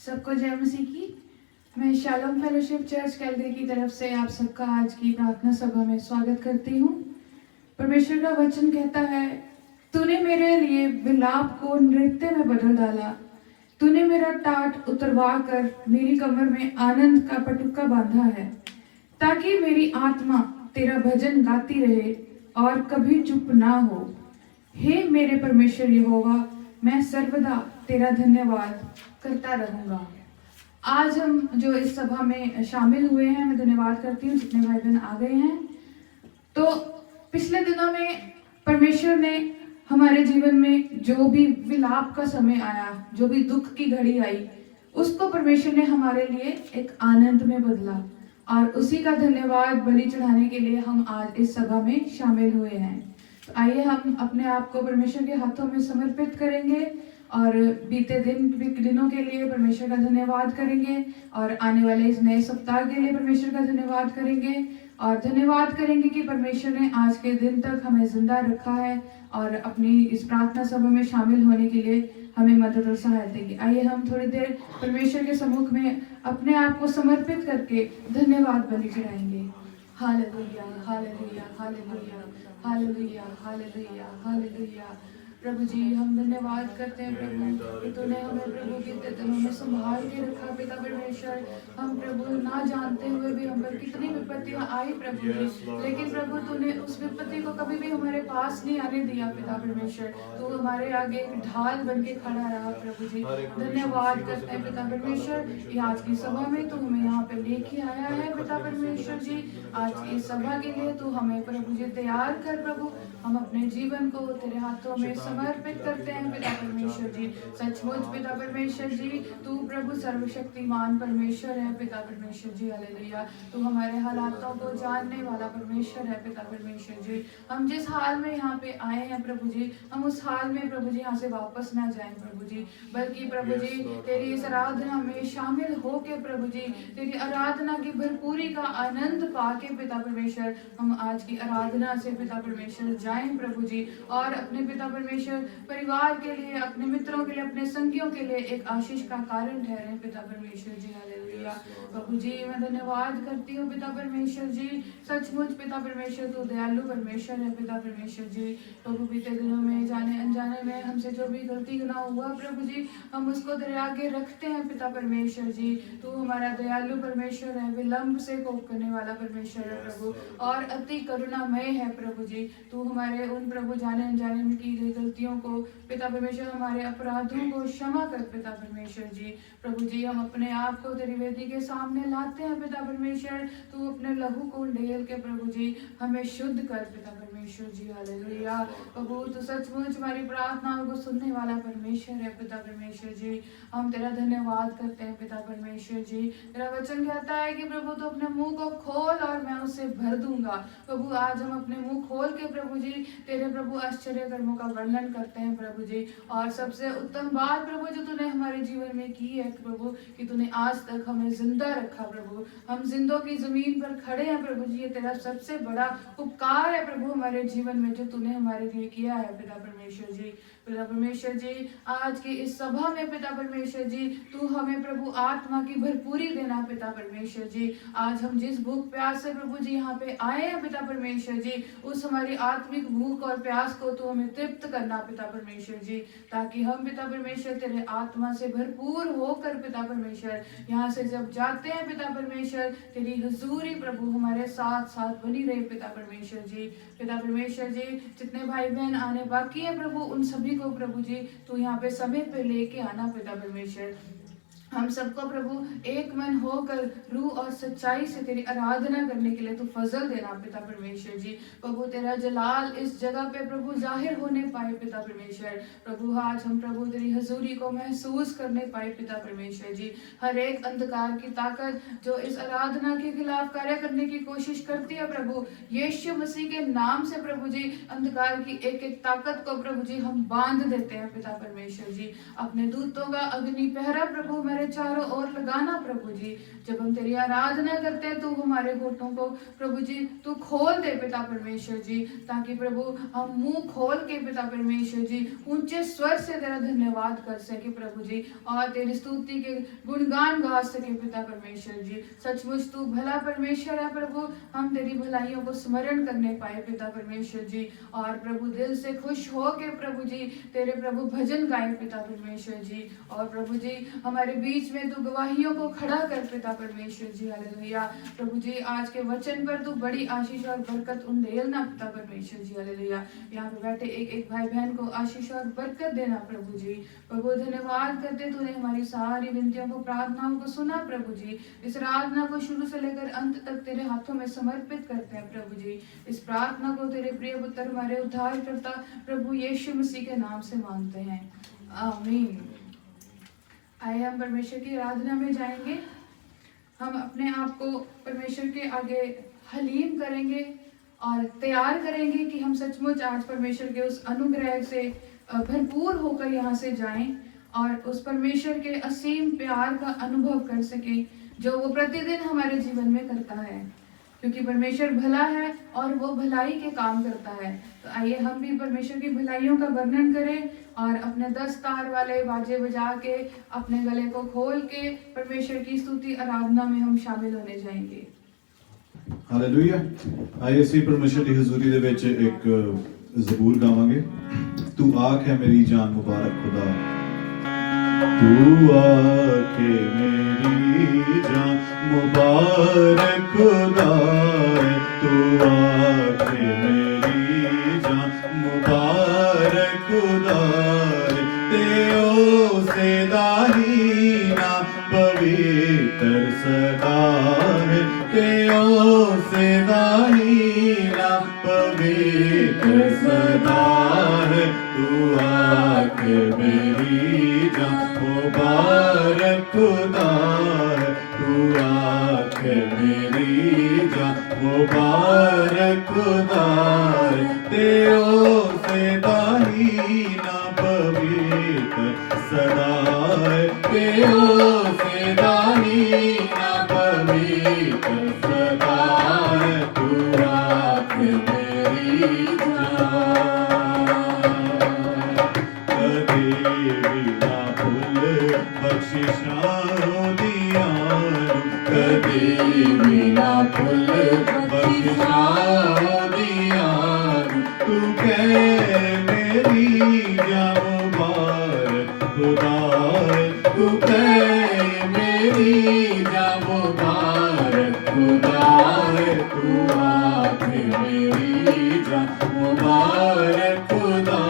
सबको जय मसीह की। मैं शालोम फेलोशिप चर्च कैलगरी की तरफ से आप सबका आज की प्रार्थना सभा में स्वागत करती हूँ। परमेश्वर का वचन कहता है, तूने मेरे लिए विलाप को नृत्य में बदल डाला। तूने मेरा टाट उतरवा कर मेरी कमर में आनंद का पटुका बांधा है, ताकि मेरी आत्मा तेरा भजन गाती रहे और कभी चुप ना हो। हे मेरे परमेश्वर यहोवा, मैं सर्वदा तेरा धन्यवाद करता रहूंगा। आज हम जो इस सभा में शामिल हुए हैं, मैं धन्यवाद करती हूँ जितने भाई बहन आ गए हैं। तो पिछले दिनों में परमेश्वर ने हमारे जीवन में जो भी विलाप का समय आया, जो भी दुख की घड़ी आई, उसको परमेश्वर ने हमारे लिए एक आनंद में बदला, और उसी का धन्यवाद बलि चढ़ाने के लिए हम आज इस सभा में शामिल हुए हैं। तो आइए हम अपने आप को परमेश्वर के हाथों में समर्पित करेंगे और बीते दिनों के लिए परमेश्वर का धन्यवाद करेंगे, और आने वाले इस नए सप्ताह के लिए परमेश्वर का धन्यवाद करेंगे, और धन्यवाद करेंगे कि परमेश्वर ने आज के दिन तक हमें जिंदा रखा है और अपनी इस प्रार्थना सभा में शामिल होने के लिए हमें मदद और सहायता देगी। आइए हम थोड़ी देर परमेश्वर के सम्मुख में अपने आप को समर्पित करके धन्यवाद बलि चढ़ाएंगे। Hallelujah, hallelujah, hallelujah, hallelujah, hallelujah, hallelujah. प्रभु जी, हम धन्यवाद करते हैं प्रभु कि तूने हमें प्रभु बीते दिनों में संभाल के रखा। पिता परमेश्वर, हम प्रभु ना जानते हुए भी हम पर कितनी विपत्तियां आई प्रभु जी, लेकिन प्रभु तूने उस विपत्ति को कभी भी हमारे पास नहीं आने दिया। पिता परमेश्वर, तू हमारे आगे एक ढाल बन के खड़ा रहा प्रभु जी। धन्यवाद करते हैं पिता परमेश्वर, ये आज की सभा में तू हमें यहाँ पे लेके आया है। पिता परमेश्वर जी, आज की सभा के लिए तू हमें प्रभु जी तैयार कर प्रभु। हम अपने जीवन को तेरे हाथों में समर्पित करते हैं पिता परमेश्वर जी। सचमुच पिता परमेश्वर जी, तू प्रभु सर्वशक्तिमान परमेश्वर है पिता परमेश्वर जी। हालेलुया, तू हमारे हालातों को जानने वाला परमेश्वर है पिता परमेश्वर जी। हम जिस हाल में यहाँ पे आए हैं प्रभु जी, हम उस हाल में प्रभु जी यहाँ से वापस ना जाएं प्रभु जी, बल्कि प्रभु जी तेरी इस आराधना में शामिल होके प्रभु जी तेरी आराधना की भरपूरी का आनंद पाके पिता परमेश्वर हम आज की आराधना से पिता परमेश्वर जाएं प्रभु जी, और अपने पिता परमेश्वर परिवार के लिए, अपने मित्रों के लिए, अपने संगियों के लिए एक आशीष का कारण ठहरे पिता परमेश्वर जी। हालेलुया प्रभु जी, मैं धन्यवाद करती हूँ पिता परमेश्वर जी। सचमुच पिता परमेश्वर तू दयालु परमेश्वर है पिता परमेश्वर जी। प्रभु बीते दिनों में जाने अनजाने में हमसे जो भी गलती गुनाह हुआ प्रभु जी, हम उसको तेरे आगे रखते हैं पिता परमेश्वर जी। तू हमारा दयालु परमेश्वर है, विलंब से कोप करने वाला परमेश्वर है प्रभु, और अति करुणामय है प्रभु जी। तू हमारे उन प्रभु जाने अनजाने में की गई गलतियों को पिता परमेश्वर, हमारे अपराधों को क्षमा कर पिता परमेश्वर जी। प्रभु जी, हम अपने आप को तेरी वेदी के सामने लाते हैं पिता परमेश्वर। तू अपने लहू को ढेल के प्रभु जी हमें शुद्ध कर पिता परमेश्वर जी। हालेलुया प्रभु, तू सचमुच हमारी प्रार्थनाओं को सुनने वाला परमेश्वर है पिता परमेश्वर जी। हम तेरा धन्यवाद करते हैं पिता परमेश्वर जी। तेरा वचन कहता है कि प्रभु तू अपने मुंह को खोल और मैं उसे भर दूंगा। प्रभु आज हम अपने मुंह खोल के प्रभु जी तेरे प्रभु आश्चर्य कर्मों का वर्णन करते हैं प्रभु जी। और सबसे उत्तम बात प्रभु जो तूने हमारे जीवन में की है प्रभु, कि तूने आज तक हमें जिंदा रखा प्रभु। हम जिंदों की जमीन पर खड़े हैं प्रभु जी, ये तेरा सबसे बड़ा उपकार है प्रभु हमारे जीवन में जो तूने हमारे लिए किया है पिता परमेश्वर जी। पिता परमेश्वर जी, आज की इस सभा में पिता परमेश्वर जी तू हमें प्रभु आत्मा की भरपूरी देना पिता परमेश्वर जी। आज हम जिस भूख प्यास से प्रभु जी यहाँ पे आए हैं पिता परमेश्वर जी, उस हमारी आत्मिक भूख और प्यास को तू हमें तृप्त करना पिता परमेश्वर जी, ताकि हम पिता परमेश्वर तेरे आत्मा से भरपूर होकर पिता परमेश्वर यहाँ से जब जाते हैं पिता परमेश्वर, तेरी हुजूरी प्रभु हमारे साथ साथ बनी रहे पिता परमेश्वर जी। पिता परमेश्वर जी, जितने भाई बहन आने बाकी है प्रभु, उन सभी को प्रभु जी तू यहाँ पे समय पे लेके आना पिता परमेश्वर। हम सबको प्रभु एक मन होकर रूह और सच्चाई से तेरी आराधना करने के लिए तू फजल देना पिता परमेश्वर जी। प्रभु तेरा जलाल इस जगह पे प्रभु जाहिर होने पाए पिता परमेश्वर। प्रभु आज हम प्रभु तेरी हजूरी को महसूस करने पाए पिता परमेश्वर जी। हर एक अंधकार की ताकत जो इस आराधना के खिलाफ कार्य करने की कोशिश करती है प्रभु, यीशु मसीह के नाम से प्रभु जी अंधकार की एक एक ताकत को प्रभु जी हम बांध देते हैं पिता परमेश्वर जी। अपने दूतों का अग्नि पहरा प्रभु हमारे हमारे चारों ओर लगाना प्रभु जी। जब हम तेरी आराधना करते हैं तू हमारे होठों को प्रभु जी तू खोल दे पिता परमेश्वर जी, ताकि प्रभु हम मुंह खोल के पिता परमेश्वर जी ऊंचे स्वर से तेरा धन्यवाद कर सके प्रभु जी, और तेरी स्तुति के गुणगान गा सके पिता परमेश्वर जी। सचमुच तू भला परमेश्वर है प्रभु, हम तेरी भलाइयों को स्मरण करने पाए पिता परमेश्वर जी, और प्रभु दिल से खुश हो के प्रभु जी तेरे प्रभु भजन गाए पिता परमेश्वर जी। और प्रभु जी हमारे बीच में तू गवाहियों को खड़ा कर पिता परमेश्वर जी। हालेलुया प्रभु जी, आज के वचन पर तू बड़ी आशीष और बरकत उंडेलना पिता परमेश्वर जी। हालेलुया यहाँ पे बैठे एक एक भाई बहन को आशीष और बरकत देना प्रभु जी। प्रभु धन्यवाद करते तूने हमारी सारी विनतियों को प्रार्थनाओं को सुना प्रभु जी। इस आराधना को शुरू से लेकर अंत तक तेरे हाथों में समर्पित करते हैं प्रभु जी। इस प्रार्थना को तेरे प्रिय पुत्र हमारे उद्धारकर्ता प्रभु यीशु मसीह के नाम से मांगते हैं, आमीन। आइए हम परमेश्वर की आराधना में जाएंगे। हम अपने आप को परमेश्वर के आगे हलीम करेंगे और तैयार करेंगे कि हम सचमुच आज परमेश्वर के उस अनुग्रह से भरपूर होकर यहाँ से जाएं और उस परमेश्वर के असीम प्यार का अनुभव कर सके जो वो प्रतिदिन हमारे जीवन में करता है, क्योंकि परमेश्वर भला है और वो भलाई के काम करता है। तो आइए हम भी परमेश्वर की भलाइयों का वर्णन करें और अपने 10 तार वाले बाजे बजा के अपने गले को खोल के परमेश्वर की स्तुति आराधना में हम शामिल होने जाएंगे। हालेलुया। आइए इसी परमेश्वर की हुजूरी दे विच एक ज़बूर गावांगे। तू आख है मेरी जान मुबारक खुदा, तू आख है मेरी जान मुबारक खुदा, तू आख है मेरी जान मुबारक खुदा, तेओ से दाहीना पवित्र सदा है, तेओ से दाहीना पवित्र सदा है, तू आख मेरी जान मुबारक खुदा है, तू आख मेरी जान मुबारक खुदा है, तेओ से दाहीना पवित्र सदा है, तेओ से दाहीना पवित्र सदा है, तू आख मेरी जान। कदे भी ना भूल बख्शिशां दियां, कदे भी ना भूल बख्शिशां दियां, तू कह मेरी जान मुबारक खुदा, तू कह मेरी जान मुबारक खुदा, तू आख मेरी जान मुबारक खुदा,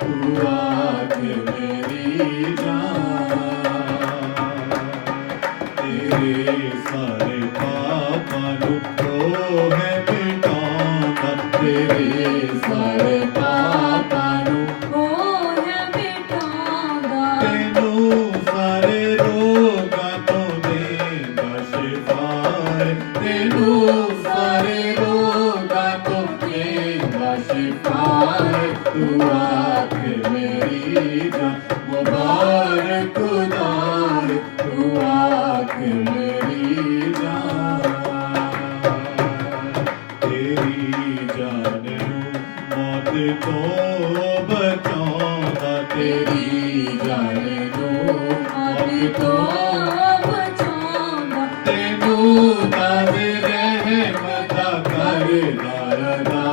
तू आख मेरी जान। तेरे सारे पापां नूं तो है मिटांदा, तेरे सारे पापां नूं तैनूं सारे रोगां तो देंदा शिफा, तैनूं सारे रोगां तो देंदा शिफा, तू आख मेरी जान मुबारक खुदा, तू आख मेरी जान। तेरी जान नूं मौत तो बचांदा, तेरी जान नूं मौत तो तैनूं तारे रहमत करदा रदा,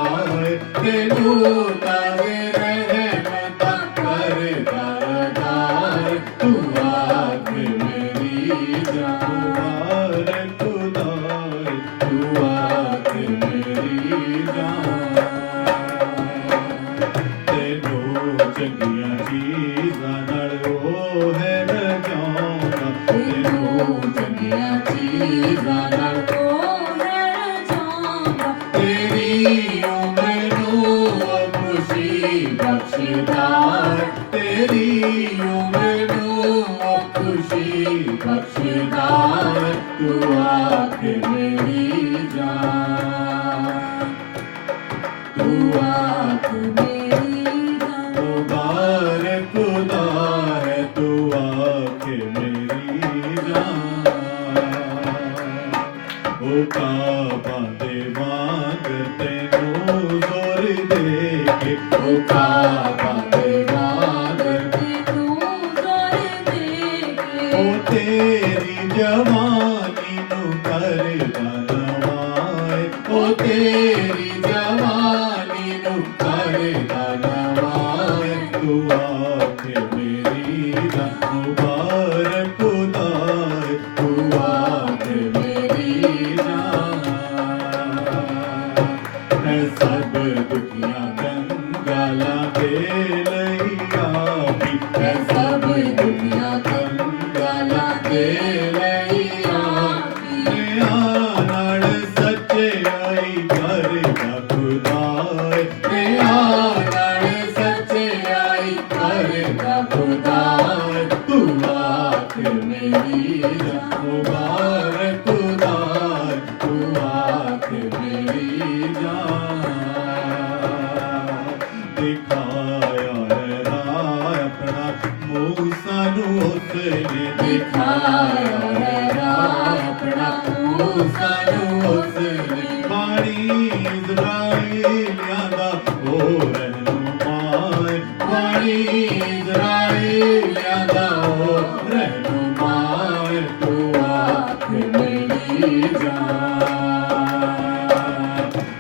तैनूं तारे रहमत करदा रदा, तू आख मेरी जान मुबारक खुदा, तू आख मेरी जान। तैनूं चंगियां चीज़ां नाल ओ है रजाउंदा, तैनूं चंगियां चीज़ां नाल तेरी उम्र नूं खुशी बख्शदा, तेरी उम्र नूं खुशी बख्शदा, तू आख मेरी जान, तू आख मेरी जान मुबारक खुदा है, तू आख मेरी तेरी जवानी नू करदा नवाए ओ तेरी जवानी नू करदा नवाए तू आके मेरी जान मुबारक खुदाए तू आके मेरी जान है सब दुखियां कंगाला दे लैया भी है सब दुखियां कंगाला दे लैया नाल सच्चे आई करदा खुदाए नाल सच्चे आई करदा खुदाए तू आख मेरी जान मुबारक खुदाए तू आख मेरी जान दिखाया है राह अपना मूसा नू उसने दिखाया है राह अपना मूसा नू उसने पानी इज़राइलियां दा ओ रहनुमाए पानी इज़राइलियां दा ओ रहनुमाए तू आख मेरी जान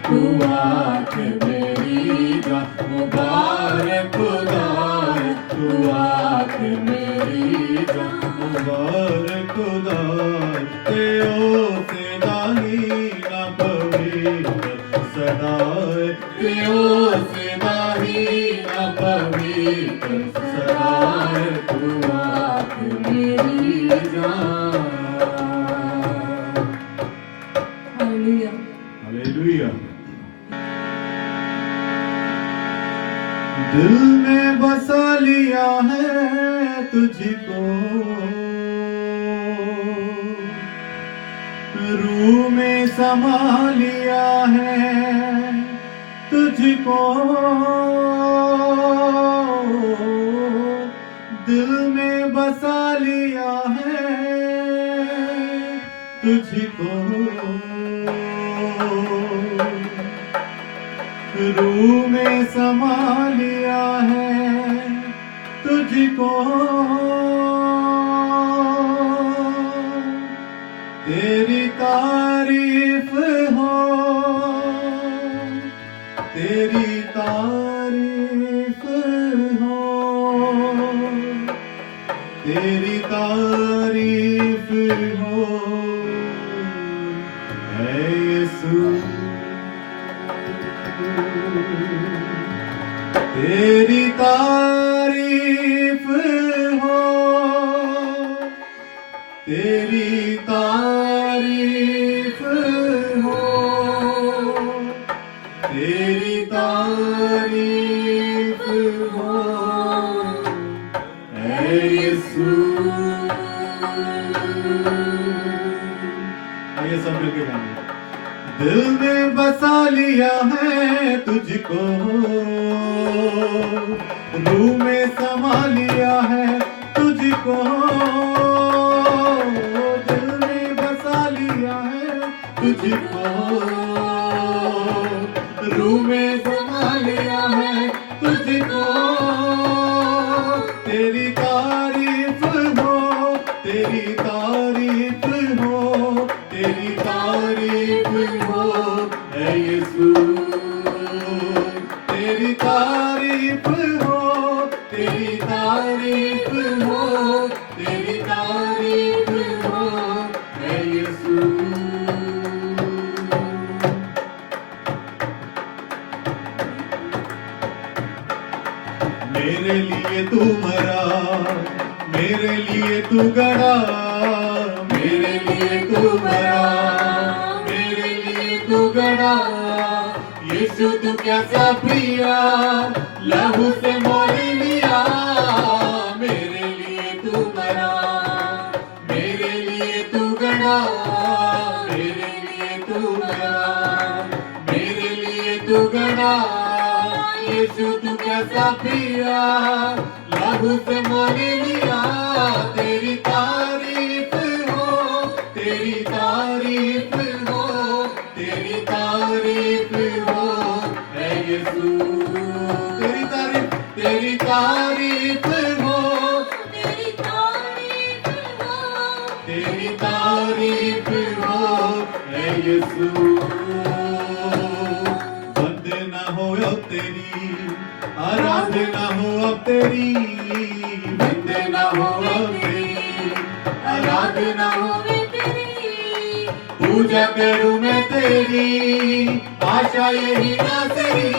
तू आख मेरी जान मुबारक खुदाए तू आख मेरी जान मुबारक खुदाए ते ओ सेदाही ना पवित्र सदाए ते ओ सेदाही ना पवित्र सदाए तू आख मेरी जान हालेलुया। हालेलुया दिल में बसा लिया है तुझको रूह में समा लिया है तुझको दिल में बसा लिया है तुझको रूह में समा लिया है तुझको तेरी तारीफ हो तेरी तारीफ हो तेरी तारीफ हो है यीशु तेरी तारीफ हो तेरी तारीफ हो तेरी तारीफ हो ऐ यीशु आइए सब मिलके गाएंगे दिल में बसा लिया है तुझको रूह में समा लिया है तुझको दिल में बसा लिया है तुझको रूह में समा लिया है तुझको तेरी तारीफ हो तेरी तारीफ हो तेरी तारीफ हो ऐ यीशु तेरी तारीफ हो तेरी तारीफ हो तेरी तारीफ हो ऐ यीशु मेरे लिए तू मरा मेरे लिए तू गड़ा मेरे लिए तू मरा मेरे लिए तू गड़ा यीशु तू कैसा प्रिया लहू से मोल लिया मेरे लिए तू मरा मेरे लिए तू गड़ा मेरे लिए तू मरा मेरे लिए तू गड़ा यीशु तू कैसा प्रिया लहू से मोल लिया तेरी तारीफ हो तेरी तारीफ हो तेरी तारीफ हो ऐ यीशु तेरी तारीफ हो तेरी तारीफ हो तेरी तारीफ हो ऐ यीशु वंदना हो अब तेरी आराधना हो अब तेरी वंदना हो अब तेरी आराधना हो पूजा करूं मैं तेरी आशा यही ना तेरी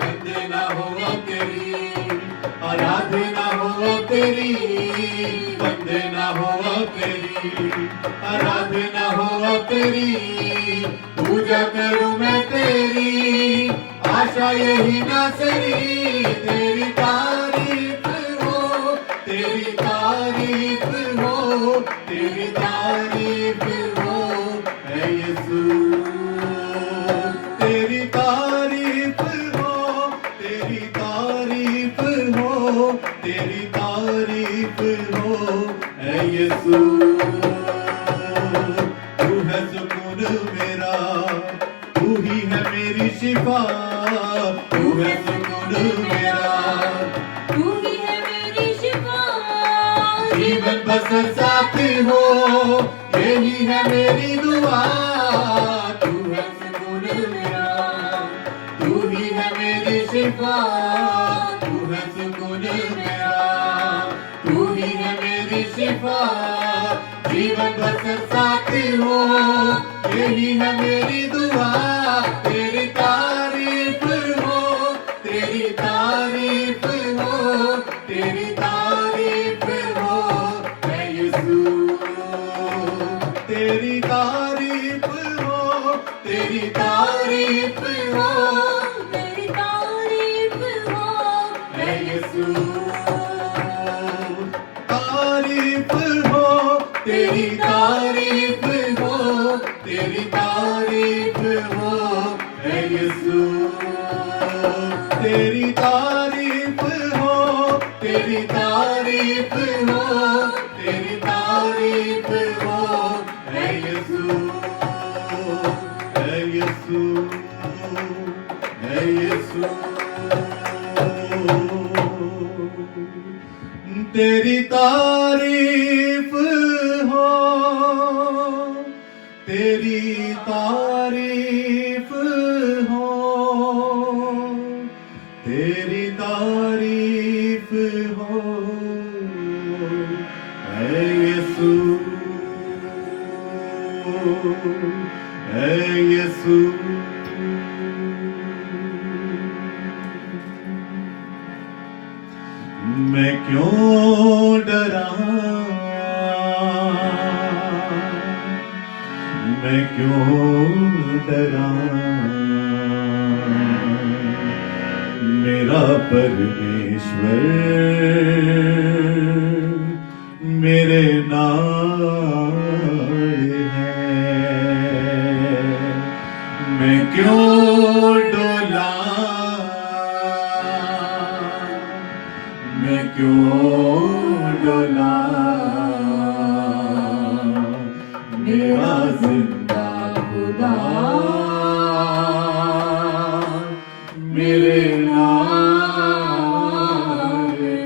वंदना हो अब तेरी आराधना हो अब तेरी वंदना हो अब तेरी आराधना हो अब तेरी पूजा करूं मैं तेरी आशा यही ना तेरी तेरी तारीफ हो तेरी तारीफ हो तेरी तारीफ हो ऐ यीशु तेरी तारीफ हो तेरी तारीफ हो तेरी तारीफ हो ऐ यीशु तू है सुकून मेरा तू ही है मेरी शिफा तू है सुकून मेरा जीवन बसर साथी हो यही है मेरी दुआ तू है सुकून मेरा तू ही है मेरी शिफा तू है सुकून मेरा तू ही है मेरी शिफा जीवन बसर साथी हो यही है मेरी दुआ तेरी तारीफ हो तेरी तारीफ हो तेरी तारीफ हो ऐ यीशु तेरी तारीफ हो तेरी तारीफ हो ऐ यीशु तारीफ हो तेरी तारीफ हो तेरी तारीफ हो ऐ यीशु तेरी तारीफ हो तेरी तारीफ हो तेरी तारीफ हो ऐ यीशु ऐ यीशु ऐ यीशु तेरी तारीफ हो तेरी तारीफ हो तेरी तारीफ हो ऐ यीशु ऐ यीशु मैं क्यों डरा मैं क्यों डरा मेरा परमेश्वर मेरे नाल है मैं क्यों डोला मैं क्यों डोला मेरा जिंदा खुदा मेरे नाल है।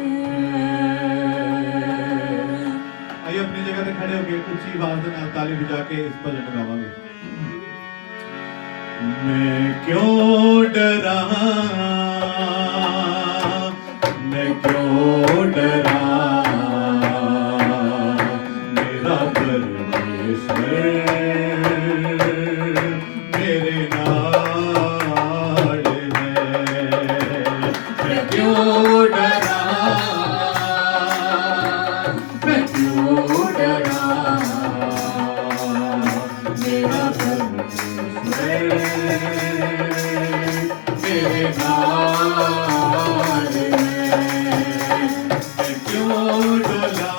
आइए अपनी जगह पे खड़े होके ऊंची आवाज से ताली बजा के इस भजन गावांगे मैं क्यों डरा मैं क्यों डरा मेरा परमेश्वर मेरे नाल है मैं क्यों डरा मैं क्यों डरा मेरा परमेश्वर मेरे नाल है मैं क्यों डोला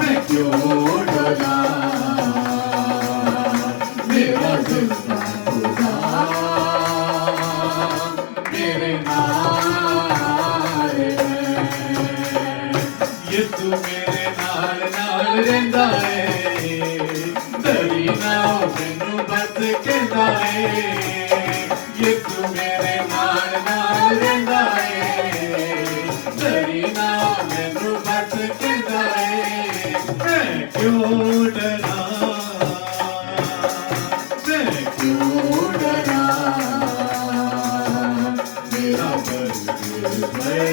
मैं क्यों डोला मेरा जिंदा खुदा मेरे नाल है यीशु मेरे नाल नाल रहंदा है डरी ना मैनू बस कहंदा है यीशु मेरे नाल रहंदा है डरी ना मैनू बस रहता है, मैं क्यों डरा, मैं क्यों डरा, मेरा वर्ग है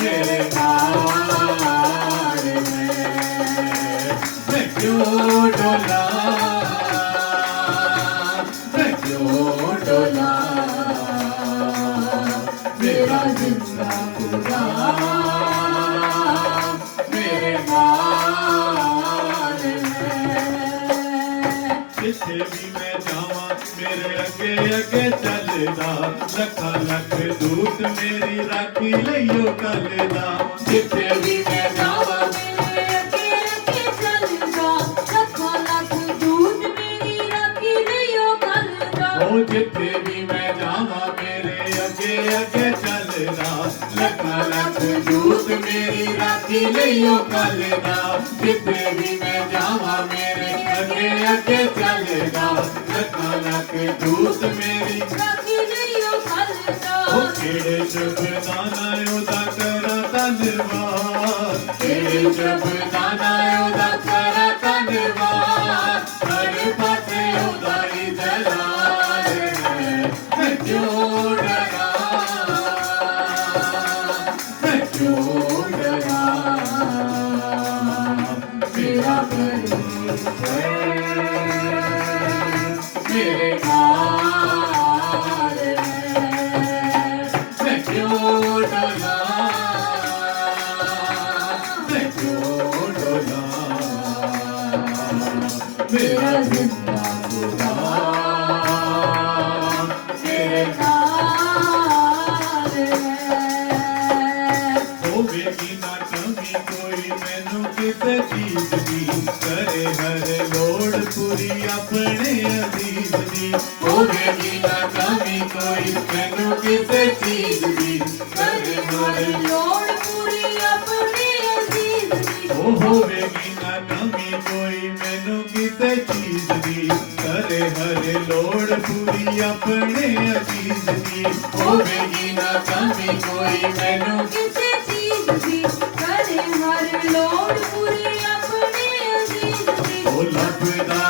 मेरे हाल में, मैं क्यों डोला, मैं क्यों डोला, मेरा जिंदा खुदा मेरे हाल में। जिथे भी मैं जावा मेरे अगे अगे चलदा, लखा लख दूत मेरी राखी लइयो कलदा। जिथे भी मैं जावा मेरे अगे अगे चलदा, लखा लख दूत मेरी राखी लइयो कलदा। ओ जिथे भी मैं जावा मेरे अगे अगे चलदा, लखा लख दूत मेरी राखी लइयो कलदा। जिथे भी मैं जावा मेरे अगे अगे चलदा, लखा लख दूत मेरी राखी लइयो कलदा। ओ केड़े शब्दां ओदा करा धन्नवाद, केड़े शब्दां ओदा करा धन्नवाद, हर पासे ओदा ही जलाल है। मैं क्यों डरा, मैं क्यों डरा, मेरा परमेश्वर मेरे हाल में। मैं क्यों डरा, मैं क्यों डरा, मेरा जिंदा खुदा मेरे हाल में। होवेगी ना कमी कोई मैनू किसे चीज दी, करे हर लोड़ पूरी अपने अजीज दी। होवेगी ना कमी कोई मैनू किसे चीज दी, करे हर लोड़ पूरी अपने अजीज दी। ओ होवेगी ना कमी कोई मैनू किसे चीज दी, करे हर लोड़ पूरी अपने अजीज दी। होवेगी ना कमी कोई मैनू किसे चीज दी, करे हर लोड़ पूरी अपने अजीज दी। ओ लभदा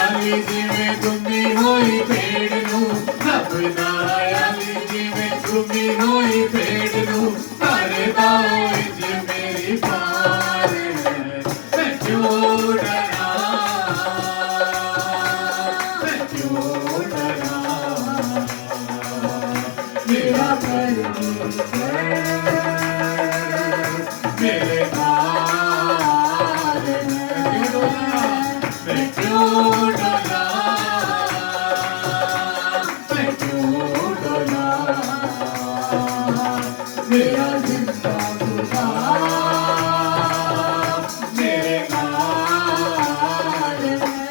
आली जिवें गुम्मी होई भेड़ नू, लभदा आली जिवें गुम्मी होई भेड़ नू, करदा इंज मेरी पार है। मैं क्यों डरा, मैं क्यों डरा, मेरा परमेश्वर मेरे हाल में। मैं क्यों डरा, मैं क्यों डरा, मेरा जिंदा खुदा मेरे हाल में।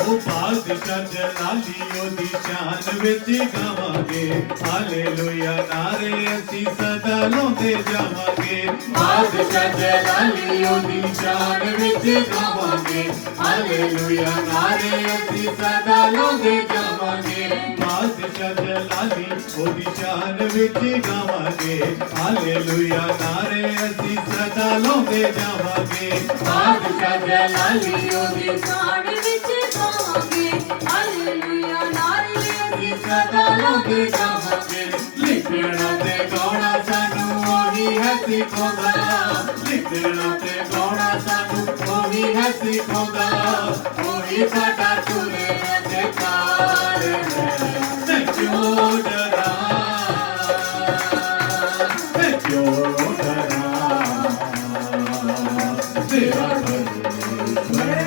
ओ बादशाह जलाली ओदी शान विच गावांगे, हालेलुया नारे असीं सदा लाउंदे जावांगे। बादशाह जलाली ओदी शान विच गावांगे, हालेलुया नारे असीं सदा लाउंदे जावांगे। बादशाह जलाली ओदी शान विच गावांगे, हालेलुया नारे असीं सदा लाउंदे जावांगे। बादशाह जलाली ओदी शान विच गावांगे, हालेलुया नारे ਅਸੀਂ ਸਦਾ ਲਾਉਂਦੇ ਜਾਵਾਂਗੇ। ਲਿਖਣਾ ਤੇ ਗਾਉਣਾ ਸਾਨੂੰ ਉਹੀ ਹੈ ਸਿਖਾਉਂਦਾ, ਲਿਖਣਾ ਤੇ ਗਾਉਣਾ ਸਾਨੂੰ ਉਹੀ ਹੈ ਸਿਖਾਉਂਦਾ, ਉਹੀ ਸਾਡਾ ਤੁਰੇ ਅਧਿਕਾਰ ਹੈ। ਮੈਂ ਕਿਉਂ ਡਰਾਂ, ਮੈਂ ਕਿਉਂ ਡਰਾਂ, ਤੇਰਾ ਪਰਮੇਸ਼ਵਰ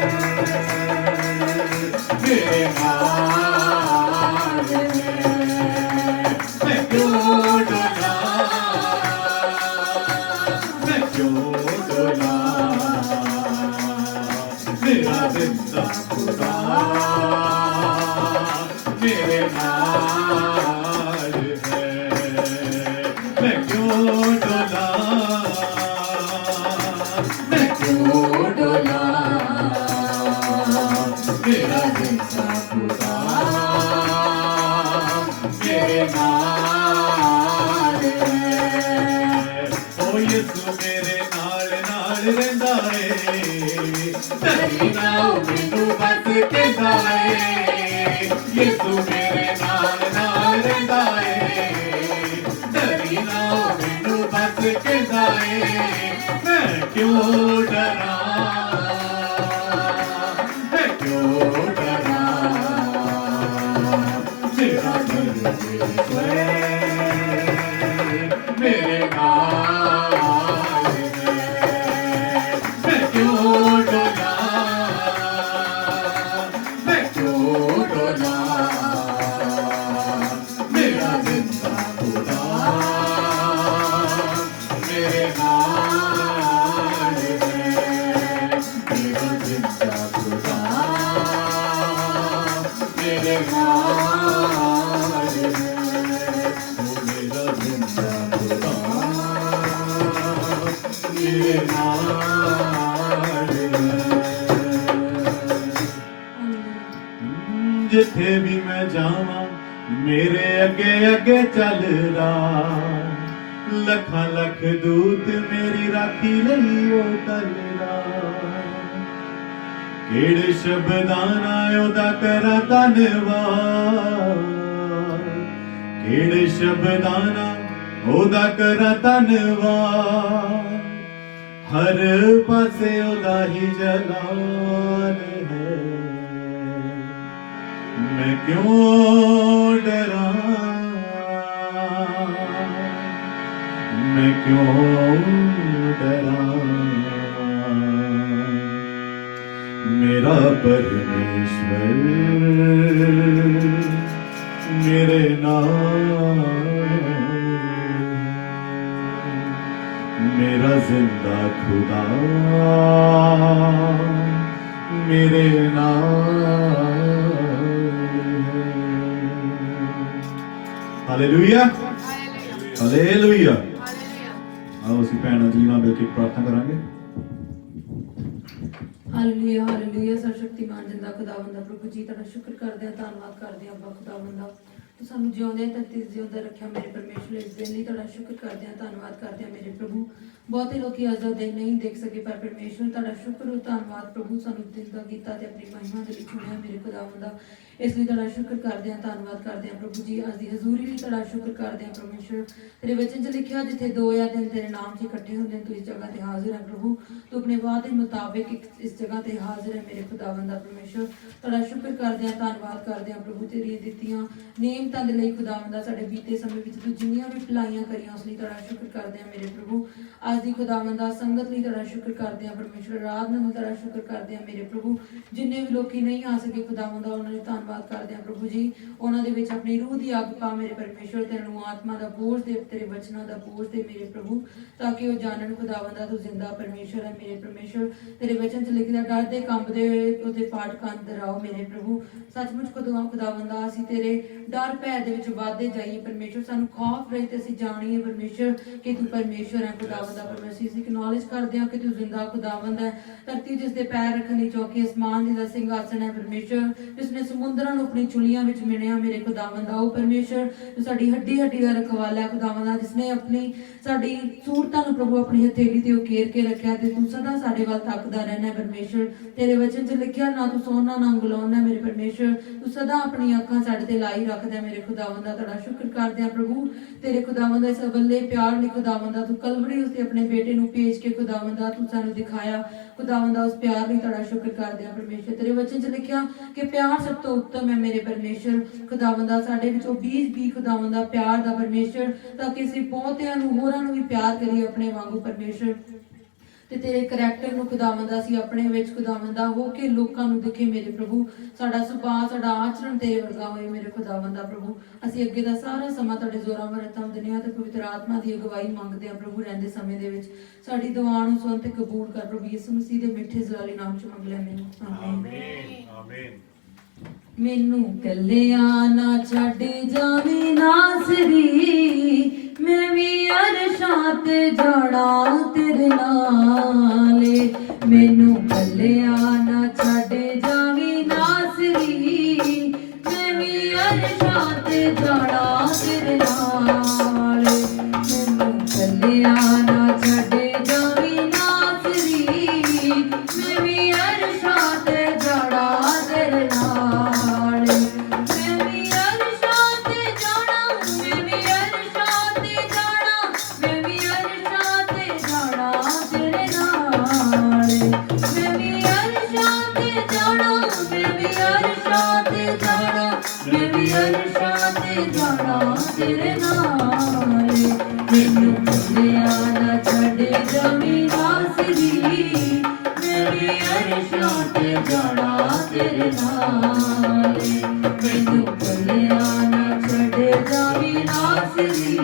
ਮੇਰੇ ਨਾਲ ਹੈ। ਮੈਂ ਕਿਉਂ ਡਰਾਂ, ਮੈਂ ਕਿਉਂ ਡਰਾਂ, ਮੇਰਾ ਜ਼ਿੰਦਾ ਖੁਦਾ ਮੇਰੇ ਨਾਲ ਹੈ। ਯਿਸੂ ਮੇਰੇ ਨਾਲ ਨਾਲ ਰਹਿੰਦਾ ਏ ਡਰੀ ਨਾ ਉਹ ਮੈਨੂੰ ਬਸ ਕਹਿੰਦਾ ਏ ਯਿਸੂ ਮੇਰੇ ਨਾਲ ਨਾਲ ਰਹਿੰਦਾ ਏ ਡਰੀ ਨਾ ਉਹ ਮੈਨੂੰ ਬਸ ਕਹਿੰਦਾ ਏ ਮੈਂ ਕਿਉਂ ਡਰਾਂ ਮੈਂ ਕਿਉਂ ਡਰਾਂ ਮੇਰਾ ਦਿਲ ਏ ਮੇਰੇ ਨਾਲ ਹੈ ਮੈਂ ਕਿਉਂ ਡਰਾਂ ਮੈਂ ਕਿਉਂ ਡਰਾਂ ਮੇਰਾ ਜ਼ਿੰਦਾ ਖੁਦਾ ਮੇਰੇ ਨਾਲ ਹੈ ਮੇਰਾ ਜ਼ਿੰਦਾ ਖੁਦਾ ਮੇਰੇ ਨਾਲ ਹੈ ਉਹ ਮੇਰਾ ਜ਼ਿੰਦਾ ਖੁਦਾ ਮੇਰੇ ਨਾਲ ਜਿੱਥੇ ਵੀ ਮੈਂ ਜਾਵਾਂ ਮੇਰੇ ਅੱਗੇ ਅੱਗੇ ਚੱਲਦਾ ਲੱਖਾਂ ਲੱਖ ਦੂਤ ਮੇਰੀ ਰਾਖੀ ਲਈ ਉਹ ਟੱਲਦਾ ਕਿਹੜੇ ਸ਼ਬਦਾਂ ਨਾਲ ਉਹਦਾ ਕਰਾਂ ਧੰਨਵਾਦ ਕਿਹੜੇ ਸ਼ਬਦਾਂ ਨਾਲ ਉਹਦਾ ਕਰਾਂ ਧੰਨਵਾਦ ਹਰ ਪਾਸੇ ਉਹਦਾ ਹੀ ਜਲਾਲ ਹੈ ਮੈਂ ਕਿਉਂ ਡਰਾਂ ਮੈਂ ਕਿਉਂ ਡਰਾਂ ਮੇਰਾ ਪਰਮੇਸ਼ਵਰ ਮੇਰੇ ਨਾਲ ਮੇਰਾ ਜ਼ਿੰਦਾ ਖੁਦਾ ਮੇਰੇ ਨਾਲ ਹਾਲੇਲੂਇਆ ਹਾਲੇਲੂਇਆ ਆਓ ਅਸੀਂ ਭੈਣਾਂ ਜੀ ਨਾਲ ਮਿਲ ਕੇ ਪ੍ਰਾਰਥਨਾ ਕਰਾਂਗੇ ਹਾਲੇਲੂਇਆ ਹਾਲੇਲੂਇਆ ਸਰਵਸ਼ਕਤੀਮਾਨ ਜਿੰਦਾ ਖੁਦਾਵੰਦਾ ਪ੍ਰਭੂ ਜੀ ਤੁਹਾਡਾ ਸ਼ੁਕਰ ਕਰਦੇ ਹਾਂ ਧੰਨਵਾਦ ਕਰਦੇ ਹਾਂ ਅੱਬਾ ਖੁਦਾਵੰਦਾ ਤੂੰ ਸਾਨੂੰ ਜਿਉਂਦੇ ਧਰਤੀ ਤੇ ਜਿਉਂਦਾ ਰੱਖਿਆ ਮੇਰੇ ਪਰਮੇਸ਼ਵਰ ਇਸ ਦਿਨ ਲਈ ਤੁਹਾਡਾ ਸ਼ੁਕਰ ਕਰਦੇ ਹਾਂ ਧੰਨਵਾਦ ਕਰਦੇ ਹਾਂ ਮੇਰੇ ਪ੍ਰਭੂ ਬਹੁਤੇ ਲੋਕੀ ਅੱਜ ਦਾ ਦਿਨ ਨਹੀਂ ਦੇਖ ਸਕੇ ਪਰ ਪਰਮੇਸ਼ਵਰ ਤੁਹਾਡਾ ਸ਼ੁਕਰ ਔਰ ਧੰਨਵਾਦ ਪ੍ਰਭੂ ਸਾਨੂੰ ਦਿਨ ਦਾ ਕੀਤਾ ਤੇ ਆਪਣੀ ਮਹਿਮਾ ਦੇ ਲਈ ਚੁਣਿਆ ਮੇਰੇ ਖੁਦਾਵੰਦਾ ਇਸ ਲਈ ਤੁਹਾਡਾ ਸ਼ੁਕਰ ਕਰਦੇ ਹਾਂ ਧੰਨਵਾਦ ਕਰਦੇ ਹਾਂ ਪ੍ਰਭੂ ਜੀ ਅੱਜ ਦੀ ਹਜ਼ੂਰੀ ਲਈ ਤੁਹਾਡਾ ਸ਼ੁਕਰ ਕਰਦੇ ਹਾਂ ਪਰਮੇਸ਼ਵਰ ਤੇਰੇ ਵਚਨ 'ਚ ਲਿਖਿਆ ਜਿੱਥੇ ਦੋ ਜਾਂ ਤਿੰਨ ਤੇਰੇ ਨਾਮ 'ਚ ਇਕੱਠੇ ਹੁੰਦੇ ਨੇ ਤੂੰ ਇਸ ਜਗ੍ਹਾ ਤੇ ਹਾਜ਼ਰ ਹੈ ਪ੍ਰਭੂ ਤੂੰ ਆਪਣੇ ਵਾਅਦੇ ਮੁਤਾਬਿਕ ਇਸ ਜਗ੍ਹਾ ਤੇ ਹਾਜ਼ਰ ਹੈ ਮੇਰੇ ਖੁਦਾਵੰਦਾ ਪਰਮੇਸ਼ਵਰ ਤੁਹਾਡਾ ਸ਼ੁਕਰ ਕਰਦੇ ਹਾਂ ਧੰਨਵਾਦ ਕਰਦੇ ਹਾਂ ਪ੍ਰਭੂ ਤੇਰੀਆਂ ਦਿੱਤੀਆਂ ਨੇਮਤਾਂ ਦੇ ਲਈ ਖੁਦਾਵੰਦਾ ਸਾਡੇ ਬੀਤੇ ਸਮੇਂ ਵਿੱਚ ਤੂੰ ਜਿੰਨੀਆਂ ਵੀ ਭਲਾਈਆਂ ਕਰੀਆਂ ਉਸ ਲਈ ਤੁਹਾਡਾ ਸ਼ੁਕਰ ਕਰਦੇ ਹਾਂ ਮੇਰੇ ਪ੍ਰਭੂ ਅੱਜ ਦੀ ਖੁਦਾਵੰਦਾ ਸੰਗਤ ਲਈ ਤੁਹਾਡਾ ਸ਼ੁਕਰ ਕਰਦੇ ਹਾਂ ਪਰਮੇਸ਼ਵਰ ਆਰਾਧਨਾ ਨੂੰ ਤੁਹਾਡਾ ਸ਼ੁਕਰ ਕਰਦੇ ਹਾਂ ਮੇਰੇ ਪ੍ਰਭੂ ਜਿੰਨੇ ਵੀ ਲੋਕੀ ਨਹੀਂ ਆ ਸਕੇ ਖੁਦਾਵੰਦਾ ਉਹਨਾਂ ਲਈ ਧੰਨਵਾਦ ਕਰਦੇ ਹਾਂ ਪ੍ਰਭੂ ਜੀ ਉਹਨਾਂ ਦੇ ਵਿੱਚ ਆਪਣੀ ਰੂਹ ਦੀ ਅੱਗ ਪਾ ਮੇਰੇ ਪਰਮੇਸ਼ਵਰ ਤੈਨੂੰ ਆਤਮਾ ਦਾ ਬੋਝ ਦੇ ਤੇਰੇ ਵਚਨਾਂ ਦਾ ਬੋਝ ਦੇ ਮੇਰੇ ਪ੍ਰਭੂ ਤਾਂ ਕਿ ਉਹ ਜਾਣਨ ਖੁਦਾਵੰਦਾ ਤੂੰ ਜ਼ਿੰਦਾ ਪਰਮੇਸ਼ਵਰ ਹੈ ਮੇਰੇ ਪਰਮੇਸ਼ਵਰ ਤੇਰੇ ਵਚਨ 'ਚ ਲਿਖਿਆ ਡਰਦੇ ਕੰਬਦੇ ਹੋਏ ਉਹਦੇ ਪਾਠ ਕੰਨ ਦਰਾਓ ਮੇਰੇ ਪ੍ਰਭੂ ਸੱਚਮੁੱਚ ਖੁਦਾਵੰਦਾ ਅਸੀਂ ਤੇਰੇ ਡਰ ਭੈ ਦੇ ਵਿੱਚ ਵਾਧੇ ਜਾਈਏ ਪਰਮੇਸ਼ਵਰ ਸਾਨੂੰ ਖੌਫ ਰਹੇ ਤੇ ਅਸੀਂ ਜਾਣੀਏ ਪਰਮੇਸ਼ਵਰ ਕਿ ਤੂੰ ਪਰਮੇਸ਼ਵਰ ਹੈ ਖੁਦਾਵੰਦਾ ਪਰਮੇਸ਼ਵਰ ਅਸੀਂ ਐਕਨੌਲੇਜ ਕਰਦੇ ਹਾਂ ਕਿ ਤੂੰ ਜ਼ਿੰਦਾ ਖੁਦਾਵੰਦ ਹੈ ਧਰਤੀ ਜਿਸ ਦੇ ਪੈਰ ਰੱਖਣ ਦੀ ਚੌਕੀ ਅਸਮਾਨ ਦੀ ਦਾ ਸਿੰਘਾਸਨ ਹੈ ਪਰਮੇਸ਼ਵਰ ਜਿਸ ਨੇ ਸਮੁੰਦਰਾਂ ਨੂੰ ਆਪਣੀ ਚੁਲੀਆਂ ਵਿੱਚ ਮਿਣਿਆ ਮੇਰੇ ਖੁਦਾਵੰਦਾ ਉਹ ਪਰਮੇਸ਼ਵਰ ਜੋ ਸਾਡੀ ਹੱਡੀ ਹੱਡੀ ਦਾ ਰਖਵਾਲਾ ਹੈ ਖੁਦਾਵੰਦਾ ਜਿਸ ਨੇ ਆਪਣੀ ਸਾਡੀ ਸੂਰਤਾਂ ਨੂੰ ਪ੍ਰਭੂ ਆਪਣੀ ਹਥੇਲੀ ਤੇ ਉਕੇਰ ਕੇ ਰੱਖਿਆ ਤੇ ਤੂੰ ਸਦਾ ਸਾਡੇ ਵੱਲ ਤੱਕਦਾ ਰਹਿਣਾ ਪਰਮੇਸ਼ਵਰ ਤੇਰੇ ਵਚਨ 'ਚ ਲਿਖਿਆ ਨਾ ਤੂੰ ਸੋਨਾ ਨਾ ਗੁਲਾਉਣਾ ਮੇਰੇ ਪਰਮੇਸ਼ਵਰ ਤੂੰ ਸਦਾ ਆਪਣੀ ਅੱਖਾਂ ਸਾਡੇ ਤੇ ਲਾਈ ਰੱਖਦਾ ਮੇਰੇ ਖੁਦਾਵੰਦਾ ਤੁਹਾਡਾ ਸ਼ੁਕਰ ਕਰਦੇ ਆ ਪ੍ਰਭੂ ਤੇਰੇ ਖੁਦਾਵੰਦਾ ਇਸ ਬੱਲੇ ਪਿਆਰ ਲਈ ਖੁਦਾਵੰਦਾ ਤੂੰ ਕਲਵਰੀ ਉਤੇ ਆਪਣੇ ਬੇਟੇ ਨੂੰ ਭੇਜ ਕੇ ਖੁਦਾਵੰਦਾ ਤੂੰ ਸਾਨੂੰ ਦਿਖਾਇਆ ਖੁਦਾਵੰਦਾ ਉਸ ਪਿਆਰ ਲਈ ਤੁਹਾਡਾ ਸ਼ੁਕਰ ਕਰਦੇ ਆ ਪਰਮੇਸ਼ਵਰ ਤੇਰੇ ਵਚਨ 'ਚ ਲਿਖਿਆ ਕਿ ਪਿਆਰ ਸਭ ਤੋਂ ਉੱਤਮ ਹੈ ਮੇਰੇ ਪਰਮੇਸ਼ਵਰ ਖੁਦਾਵੰਦਾ ਸਾਡੇ ਵਿੱਚ ਉਹ ਬੀਜ ਵੀ ਖੁਦਾਵੰਦਾ ਪਿਆਰ ਦਾ ਪਰਮੇਸ਼ਵਰ ਤਾਂ ਕਿ ਅਸੀਂ ਬਹੁਤਿਆਂ ਨੂੰ ਹੋਰਾਂ ਨੂੰ ਵੀ ਪਿਆਰ ਕਰੀਏ ਆਪਣੇ ਵਾਂਗੂ ਪਰਮੇਸ਼ਵਰ ਤੇ ਤੇਰੇ ਕਰੈਕਟਰ ਨੂੰ ਖੁਦਾਵੰਦਾ ਅਸੀਂ ਆਪਣੇ ਵਿੱਚ ਖੁਦਾਵੰਦਾ ਹੋ ਕੇ ਲੋਕਾਂ ਨੂੰ ਦਿਖੇ ਮੇਰੇ ਪ੍ਰਭੂ ਸਾਡਾ ਸੁਭਾਅ ਸਾਡਾ ਆਚਰਣ ਤੇਰੇ ਵਰਗਾ ਹੋਏ ਮੇਰੇ ਖੁਦਾਵੰਦਾ ਪ੍ਰਭੂ ਅਸੀਂ ਅੱਗੇ ਦਾ ਸਾਰਾ ਸਮਾਂ ਤੁਹਾਡੇ ਜ਼ੋਰਾਂ ਵਰਤਾਂ ਦਿੰਦੇ ਹਾਂ ਤੇ ਪਵਿੱਤਰ ਆਤਮਾ ਦੀ ਅਗਵਾਈ ਮੰਗਦੇ ਹਾਂ ਪ੍ਰਭੂ ਰਹਿੰਦੇ ਸਮੇਂ ਦੇ ਵਿੱਚ ਸਾਡੀ ਦੁਆ ਨੂੰ ਸੁਣ ਤੇ ਕਬੂਲ ਕਰ ਪ੍ਰਭੂ ਯਿਸੂ ਮਸੀਹ ਦੇ ਮਿੱਠੇ ਜ਼ਲਾਲੀ ਨਾਮ 'ਚ ਮੰਗ ਲੈਂਦੇ ਹਾਂ ਆਮੀਨ ਆਮੀਨ ਮੈਨੂੰ ਕੱਲਿਆਂ ਨਾ ਛੱਡ ਜਾਵੇਂ ਨਾਸਰੀ ਮੈਂ ਵੀ ਅਰਸ਼ਾਂ ਤੇ ਜਾਣਾ ਤੇਰੇ ਨਾਲੇ ਮੈਨੂੰ ਕੱਲਿਆਂ ਨਾ ਛੱਡ ਜਾਵੇਂ ਨਾਸਰੀ ਮੈਂ ਵੀ ਅਰਸ਼ਾਂ ਤੇ ਜਾਣਾ ਤੇਰੇ ਨਾਲੇ ਮੈਨੂੰ ਕੱਲਿਆਂ ਨਾ ਛੱਡ ਛੱਡੇ ਜਾਵੀਂ ਨਾਸਰੀ ਮੈਂ ਵੀ ਅਰਸ਼ਾਂ ਤੇ ਜਾਣਾ ਤੇਰੇ ਨਾਲ ਮੈਨੂੰ ਭੁੱਲਿਆ ਨਾ ਛੱਡੇ ਜਾਵੀਂ ਨਾਸਰੀ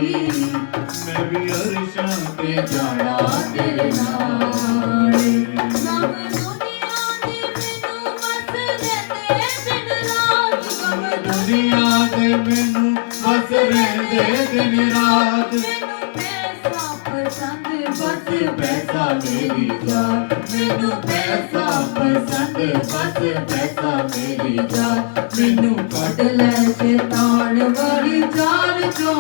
ਮੈਂ ਵੀ ਅਰਸ਼ਾਂ ਤੇ ਜਾਣਾ ਤੇਰੇ ਨਾਲ ਸਭ ਦੁਨੀਆ ਦੇ ਮੈਨੂੰ ਮਤ ਰਹਿੰਦੇ ਦਿਨ ਰਾਤ ਸਭ ਦੁਨੀਆ ਦੇ ਮੈਨੂੰ ਬਸ ਰਹਿੰਦੇ ਦਿਨ ਰਾਤ ਮੈਨੂੰ ਪੈਸਾ ਪਸੰਦ ਬਸ ਪੈਸਾ ਮੇਰੀ ਜਾਨ ਮੈਨੂੰ ਪੈਸਾ ਪਸੰਦ ਬਸ ਪੈਸਾ ਮੇਰੀ ਜਾਨ ਮੈਨੂੰ ਕੱਢ ਲੈ ਸ਼ੈਤਾਨ ਵਾਲੀ ਚਾਲ ਚੋਂ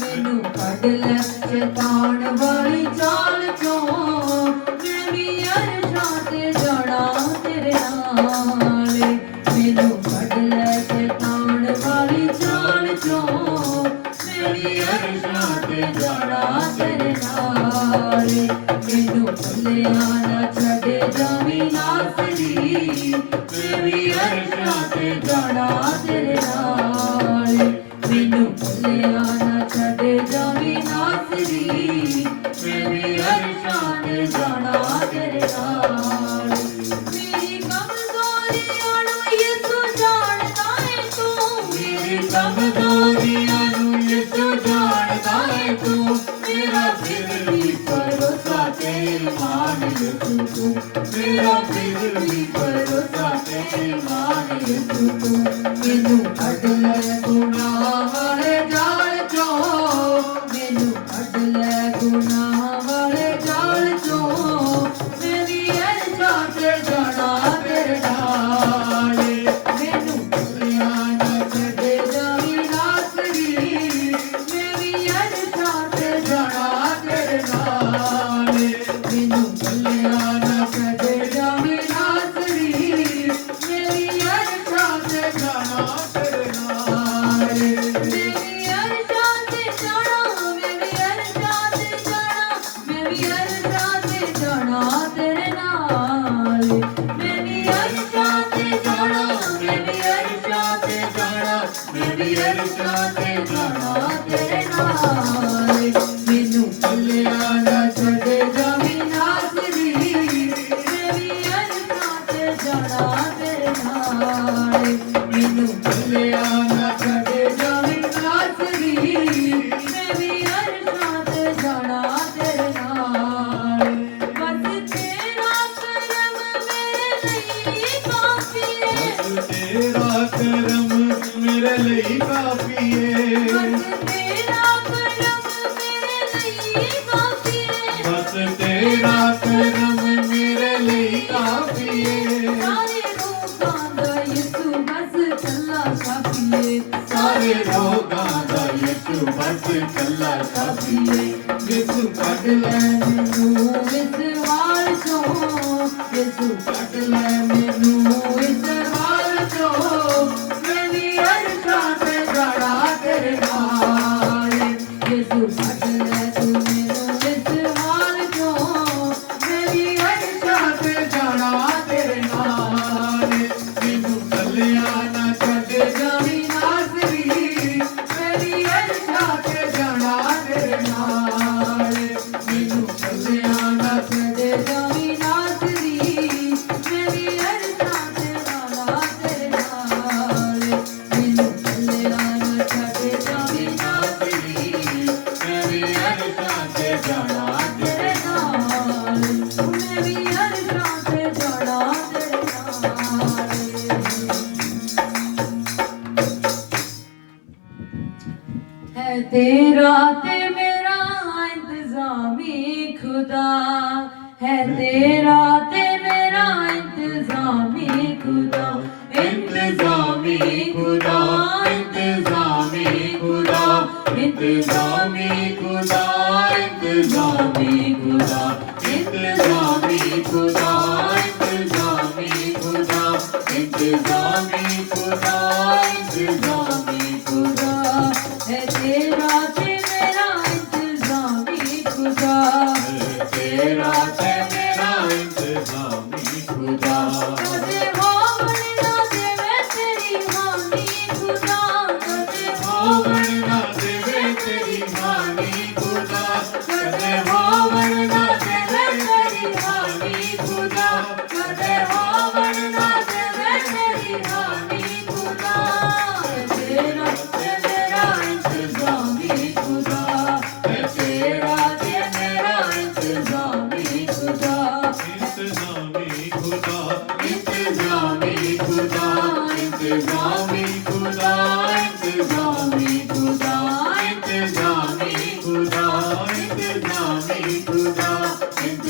ਮੈਨੂੰ ਕੱਢ ਲੈ ਸ਼ੈਤਾਨ ਵਾਲੀ ਚਾਲ ਚੋਂ ਮੈਂ ਵੀ ਅਰਸ਼ਾਂ ਤੇ ਜਾਣਾ ਤੇਰੇ ਨਾਲ ਮੈਨੂੰ ਕੱਢ ਲੈ ਸ਼ੈਤਾਨ ਵਾਲੀ ਚਾਲ ਚੋਂ ਮੈਂ ਵੀ ਅਰਸ਼ਾਂ ਤੇ ਜਾਣਾ ਤੇਰੇ ਨਾਲ ਮੈਨੂੰ ਭੁੱਲਿਆ ਨਾ ਛੱਡੇ ਜਾਵੀਂ ਨਾਸਰੀ ਮੈਂ ਵੀ ਅਰਸ਼ਾਂ ਤੇ ਜਾਣਾ ਤੇਰੇ ਨਾਲ ਮੈਨੂੰ ਭੁੱਲਿਆ ਨਾ ਛੱਡੇ ਜਾਵੀਂ ਨਾਸਰੀ ਮੈਂ ਵੀ ਅਰਸ਼ਾਂ ਤੇ ਜਾਣਾ ਤੇਰੇ ਨਾਲ ਮੇਰੀ ਕਮਜ਼ੋਰੀਆਂ ਨੂੰ ਯਿਸੂ ਜਾਣਦਾ ਏ ਤੂੰ ਮੇਰੀ ਕਮਜ਼ੋਰੀਆਂ ਨੂੰ ਯਿਸੂ ਜਾਣਦਾ ਏ ਤੂੰ ਮੇਰਾ ਫਿਰ ਵੀ ਭਰੋਸਾ ਤੇ ਮਾਨ ਯਿਸੂ ਤੂੰ ਮੇਰਾ ਫਿਰ ਵੀ ਭਰੋਸਾ ਤੇ ਮਾਨ ਯਿਸੂ ਤੂੰ ਮੈਨੂੰ ਕੱਢ ਲੈ ਗੁਨਾਹ ਵਾਲੇ ਜਾਲ ਚੋਂ ਮੈਨੂੰ ਕੱਢ ਲੈ ਗੁਨਾਹ ਵਾਲੇ ਜਾਲ ਚੋਂ ਮੈਂ ਵੀ ਅਰਸ਼ਾਂ ਤੇ ਜਾਣਾ ਤੇਰੇ ਨਾਲ ਮੈਨੂੰ ਭੁੱਲਿਆ ਨਾ ਛੱਡੇ ਜਾਵੀਂ ਨਾਸਰੀ ਮੈਂ ਵੀ ਅਰਸ਼ਾਂ ਤੇ ਜਾਣਾ ਤੇਰੇ ਨਾਲ ਮੈਨੂੰ ਭੁੱਲਿਆ ਨਾ ਛੱਡੇ ਜਾਵੀਂ ਨਾਸਰੀ ਮੈਂ ਵੀ ਅਰਸ਼ਾਂ ਤੇ ਜਾਣਾ ਤੇਰੇ ਨਾਲ ਮੇਰੀ ਅਰਸ਼ਾਂ ਤੇ ਜਾਣਾ ਮੈਂ ਵੀ ਅਰਸ਼ਾਂ ਤੇ ਜਾਣਾ ਮੈਂ ਵੀ ਅਰਸ਼ਾਂ ਤੇ ਜਾਣਾ ਤੇਰੇ ਨਾਲ ਮੈਂ ਵੀ ਅਰਸ਼ਾਂ ਤੇ ਜਾਣਾ ਮੈਂ ਵੀ ਅਰਸ਼ਾਂ ਤੇ ਜਾਣਾ ਮੈਂ ਵੀ ਅਰਸ਼ਾਂ ਤੇ ਜਾਣਾ ਤੇਰੇ ਨਾਲ ਮੈਨੂੰ ਭੁੱਲਿਆ ਨਾ ਛੱਡੇ ਜਾਵੀਂ ਨਾਸਰੀ ਮੈਂ ਵੀ ਅਰਸ਼ਾਂ ਤੇ ਜਾਣਾ ਤੇਰੇ ਨਾਲ ਮੈਨੂੰ ਭੁੱਲਿਆ ਨਾ ਛੱਡੇ ਜਾਵੀਂ ਨਾਸਰੀ ਮੈਂ ਵੀ ਅਰਸ਼ਾਂ ਤੇ ਜਾਣਾ ਤੇਰੇ ਨਾਲ ਬਸ ਤੇਰਾ ਕਰਮ ਮੇਰੇ ਲਈ ਕਾਫੀ ਏ ਬਸ ਤੇਰਾ ਕਰਮ ਮੇਰੇ ਲਈ ਕਾਫੀ ਏ ਬਸ ਤੇਰਾ ਕਰਮ ਮੇਰੇ ਲਈ ਕਾਫੀ ਏ ਬਸ ਤੇਰਾ ਕਰਮ ਮੇਰੇ ਲਈ ਕਾਫੀ ਏ ਸਾਰੇ ਰੋਗਾਂ ਦਾ ਯਿਸੂ ਬਸ ਕੱਲਾ ਕਾਫੀ ਏ ਸਾਰੇ ਰੋਗਾਂ ਦਾ ਯਿਸੂ ਬਸ ਕੱਲਾ ਕਾਫੀ ਏ ਯਿਸੂ ਕੱਢ ਲੈ ਮੈਨੂੰ ਇਸ ਹਾਲ ਚੋਂ ਯਿਸੂ ਕੱਢ ਲੈ ਮੈਨੂੰ ਇਸ ਹਾਲ ਚੋਂ ਮੈਂ ਵੀ ਅਰਸ਼ਾਂ ਤੇ ਜਾਣਾ ਤੇਰੇ ਨਾਲ ਯਿਸੂ ਕੱਢ ਲੈ ਤੂੰ ਮੈਨੂੰ ਇਸ ਹਾਲ ਚੋਂ ਮੈਂ ਵੀ ਅਰਸ਼ਾਂ ਤੇ ਜਾਣਾ ਤੇਰੇ ਨਾਲ ਮੈਨੂੰ ਕੱਲਿਆ ਨਾ ਛੱਡ ਜਾਵੀਂ ਨਾਸਰੀ ਮੈਂ ਵੀ ਅਰਸ਼ਾਂ ਤੇ ਜਾਣਾ ਤੇਰੇ ਨਾਲ ਮੈਨੂੰ ਭੁੱਲਿਆ ਨਾ ਛੱਡੇ ਜਾਵੀਂ ਨਾਸਰੀ ਮੈਂ ਵੀ ਅਰਸ਼ਾਂ ਤੇ ਜਾਣਾ ਤੇਰੇ ਨਾਲ ਮੈਨੂੰ ਭੁੱਲਿਆ ਨਾ ਛੱਡੇ ਜਾਵੀਂ ਨਾਸਰੀ ਮੈਂ ਵੀ ਅਰਸ਼ਾਂ ਤੇ ਜਾਣਾ ਤੇਰੇ ਨਾਲ ਮੈਂ ਵੀ ਅਰਸ਼ਾਂ ਤੇ ਜਾਣਾ ਤੇਰੇ ਨਾਲ है तेरा ते मेरा इंतजामी खुदा है तेरा ते मेरा इंतजामी खुदा इंतजामी खुदा इंतजामी खुदा इंतजामी खुदा इंतजामी खुदा इंतजामी खुदा इंतजामी खुदा इंतजामी खुदा इंतजामी खुदा है तेरा ते मेरा इंतजामी खुदा तेरा ते मेरा इंतजामी खुदा कदे होवण ना देवे तेरी हानि खुदा कदे होवण ना देवे तेरी हानि खुदा कदे होवण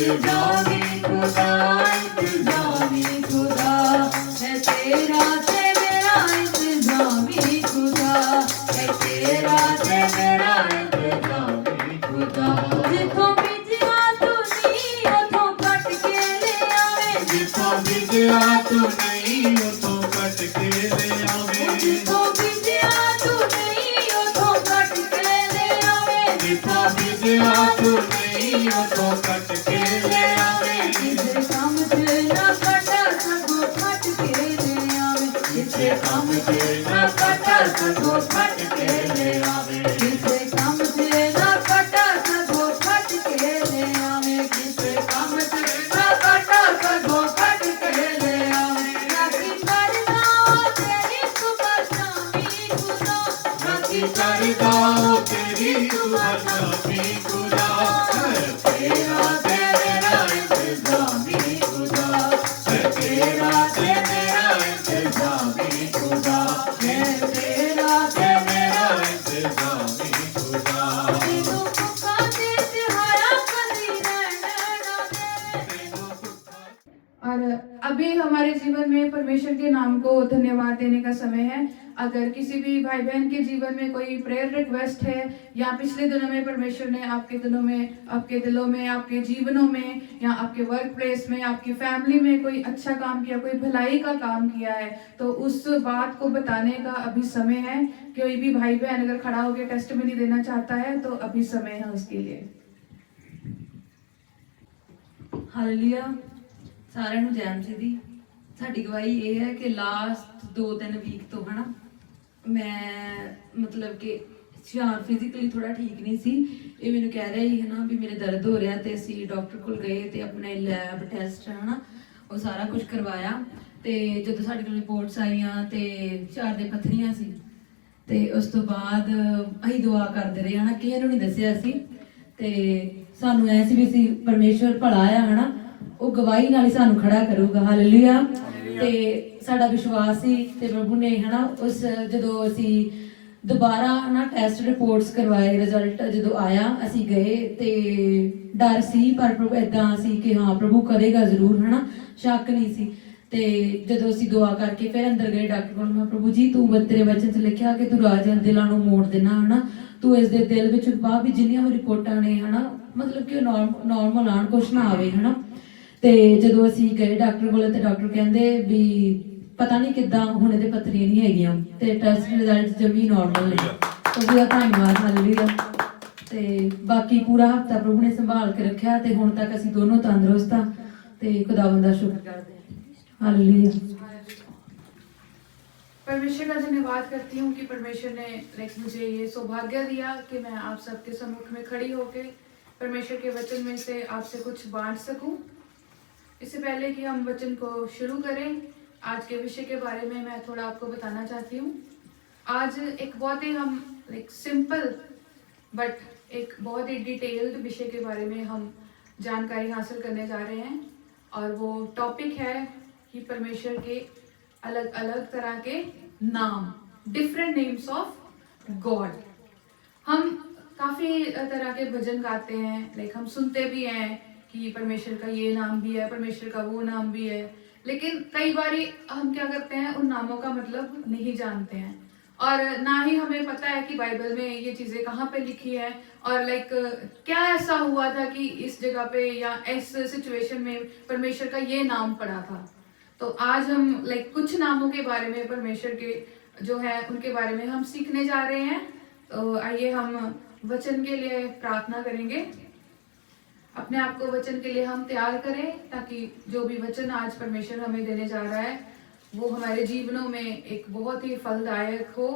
इंतजामी खुदा, इंतजामी खुदा, है तेरा ते मेरा इंतजामी खुदा, है तेरा ते मेरा इंतजामी खुदा, जिथों बिजया तू नहीं उथों कट के ले आवे, जिथों बिजया तू नहीं उथों कट के ले आवे, जिथों बिजया तू नहीं उथों कट के ले आवे, जिथों बिजया तू नहीं उथों कट के ले आवे, किसे काम ते ना कटा सगो फट के ले आवे, किसे काम ते ना कटा सगो फट के ले आवे, किसे काम ते ना कटा सगो फट के ले आवे, किसे काम ते ना कटा सगो फट के ले आवे, राखी करदा तेरी सुबह शामी खुदा, राखी करदा तेरी सुबह शामी खुदा, तेरा ते मेरा इंतजामी खुदा, तेरा ते मेरा इंतजामी खुदा, तेरा ते मेरा इंतजामी खुदा, तेनू भुखा ते तिहाया कदी रहना ना दे। और अभी हमारे जीवन में परमेश्वर के नाम को धन्यवाद देने का समय है। अगर किसी भी भाई बहन के जीवन में कोई प्रेयर रिक्वेस्ट है, या पिछले दिनों में परमेश्वर ने आपके दिनों में, आपके दिलों में, आपके जीवनों में, या आपके वर्क प्लेस में, आपकी फैमिली में कोई अच्छा काम किया, कोई भलाई का काम किया है, तो उस बात को बताने का अभी समय है। कोई भी भाई बहन अगर खड़ा होकर टेस्टिमनी देना चाहता है तो अभी समय है उसके लिए। ਹਾਲੇਲੂਇਆ ਸਾਰਿਆਂ ਨੂੰ ਜੈ ਮਸੀਹ ਦੀ। ਸਾਡੀ ਗਵਾਹੀ ਇਹ ਹੈ ਕਿ ਲਾਸਟ 2-3 ਵੀਕ ਤੋਂ ਹਨਾ ਮੈਂ ਮਤਲਬ ਕਿ ਸ਼ਾਰ ਫਿਜ਼ੀਕਲੀ ਥੋੜਾ ਠੀਕ ਨਹੀਂ ਸੀ। ਇਹ ਮੈਨੂੰ ਕਹਿ ਰਿਹਾ ਸੀ ਹਨਾ ਵੀ ਮੇਰੇ ਦਰਦ ਹੋ ਰਿਹਾ, ਤੇ ਅਸੀਂ ਡਾਕਟਰ ਕੋਲ ਗਏ ਤੇ ਆਪਣੇ ਲੈਬ ਟੈਸਟ ਹਨਾ ਉਹ ਸਾਰਾ ਕੁਝ ਕਰਵਾਇਆ, ਤੇ ਜਦੋਂ ਸਾਡੇ ਕੋਲ ਰਿਪੋਰਟਸ ਆਈਆਂ ਤੇ ਝਾੜ ਦੇ ਪੱਥਰੀਆਂ ਸੀ, ਤੇ ਉਸ ਤੋਂ ਬਾਅਦ ਅਸੀਂ ਦੁਆ ਕਰਦੇ ਰਹੇ ਹਨਾ, ਕਿਸੇ ਨੂੰ ਨਹੀਂ ਦੱਸਿਆ ਸੀ, ਤੇ ਸਾਨੂੰ ਐ ਸੀ ਵੀ ਅਸੀਂ ਪਰਮੇਸ਼ਵਰ ਭਲਾ ਆ ਹਨਾ, ਉਹ ਗਵਾਹੀ ਨਾਲ ਹੀ ਸਾਨੂੰ ਖੜਾ ਕਰੂਗਾ। ਹਾਲੇਲੂਇਆ। ਤੇ ਸਾਡਾ ਵਿਸ਼ਵਾਸ ਸੀ, ਤੇ ਪ੍ਰਭੂ ਨੇ ਹਨਾ ਉਸ ਜਦੋਂ ਅਸੀਂ ਦੁਬਾਰਾ ਹਨਾ ਟੈਸਟ ਰਿਪੋਰਟਸ ਕਰਵਾਏ, ਰਿਜ਼ਲਟ ਜਦੋਂ ਆਇਆ ਅਸੀਂ ਗਏ, ਤੇ ਡਰ ਸੀ ਪਰ ਪ੍ਰਭੂ ਏਦਾਂ ਸੀ ਕਿ ਹਾਂ ਪ੍ਰਭੂ ਕਰੇਗਾ ਜ਼ਰੂਰ ਹਨਾ, ਸ਼ੱਕ ਨਹੀਂ ਸੀ। ਤੇ ਜਦੋਂ ਅਸੀਂ ਦੁਆ ਕਰਕੇ ਫਿਰ ਅੰਦਰ ਗਏ ਡਾਕਟਰ ਕੋਲ, ਮੈਂ ਪ੍ਰਭੂ ਜੀ ਤੂੰ ਤੇਰੇ ਵਚਨ 'ਚ ਲਿਖਿਆ ਕਿ ਤੂੰ ਰਾਜਿਆਂ ਦੇ ਦਿਲਾਂ ਨੂੰ ਮੋੜ ਦੇਣਾ ਹਨਾ, ਤੂੰ ਇਸ ਦੇ ਦਿਲ ਵਿੱਚ ਪਾ ਵੀ ਜਿੰਨੀਆਂ ਵੀ ਰਿਪੋਰਟਾਂ ਨੇ ਹਨਾ ਮਤਲਬ ਕਿ ਨੋਰਮਲ ਆਣ, ਕੁਛ ਨਾ ਆਵੇ ਹਨਾ। ਤੇ ਜਦੋਂ ਅਸੀਂ ਗਏ ਡਾਕਟਰ ਕੋਲ, ਤੇ ਡਾਕਟਰ ਕਹਿੰਦੇ ਵੀ ਪਤਾ ਨਹੀਂ ਕਿੱਦਾਂ ਹੁਣ ਇਹਦੇ ਪੱਥਰੀਆਂ ਨਹੀਂ ਹੈਗੀਆਂ, ਤੇ ਟੈਸਟ ਰਿਜ਼ਲਟ ਜਮੀ ਨਾਰਮਲ ਨੇ। ਪ੍ਰਭੂ ਦਾ ਧੰਨਵਾਦ। ਹਾਲੇਲੂਇਆ। ਤੇ ਬਾਕੀ ਪੂਰਾ ਹਫਤਾ ਪ੍ਰਭੂ ਨੇ ਸੰਭਾਲ ਕੇ ਰੱਖਿਆ, ਤੇ ਹੁਣ ਤੱਕ ਅਸੀਂ ਦੋਨੋਂ ਤੰਦਰੁਸਤ ਆ, ਤੇ ਖੁਦਾਵੰਦ ਦਾ ਸ਼ੁਕਰ ਕਰਦੇ ਹਾਂ। ਹਾਲੇਲੂਇਆ। परमेश्वर का धन्यवाद करती हूँ कि परमेश्वर ने मुझे ये सौभाग्य दिया कि मैं आप सबके सम्मुख में खड़ी होकर परमेश्वर के वचन में से आपसे कुछ बांट सकूं। इससे पहले कि हम वचन को शुरू करें, आज के विषय के बारे में मैं थोड़ा आपको बताना चाहती हूँ। आज एक बहुत ही हम सिंपल बट एक बहुत ही डिटेल्ड विषय के बारे में हम जानकारी हासिल करने जा रहे हैं, और वो टॉपिक है कि परमेश्वर के अलग अलग तरह के नाम, डिफरेंट नेम्स ऑफ गॉड। हम काफ़ी तरह के भजन गाते हैं, हम सुनते भी हैं कि परमेश्वर का ये नाम भी है, परमेश्वर का वो नाम भी है, लेकिन कई बार हम क्या करते हैं, उन नामों का मतलब नहीं जानते हैं, और ना ही हमें पता है कि बाइबल में ये चीज़ें कहाँ पे लिखी है, और क्या ऐसा हुआ था कि इस जगह पे या इस सिचुएशन में परमेश्वर का ये नाम पड़ा था। तो आज हम कुछ नामों के बारे में परमेश्वर के जो है उनके बारे में हम सीखने जा रहे हैं। तो आइए हम वचन के लिए प्रार्थना करेंगे। अपने आप को वचन के लिए हम तैयार करें, ताकि जो भी वचन आज परमेश्वर हमें देने जा रहा है वो हमारे जीवनों में एक बहुत ही फलदायक हो,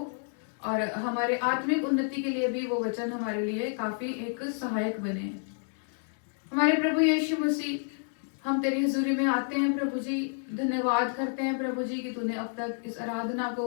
और हमारे आत्मिक उन्नति के लिए भी वो वचन हमारे लिए काफ़ी एक सहायक बने। हमारे प्रभु यीशु मसीह, हम तेरी हुजूरी में आते हैं प्रभु जी, धन्यवाद करते हैं प्रभु जी कि तूने अब तक इस आराधना को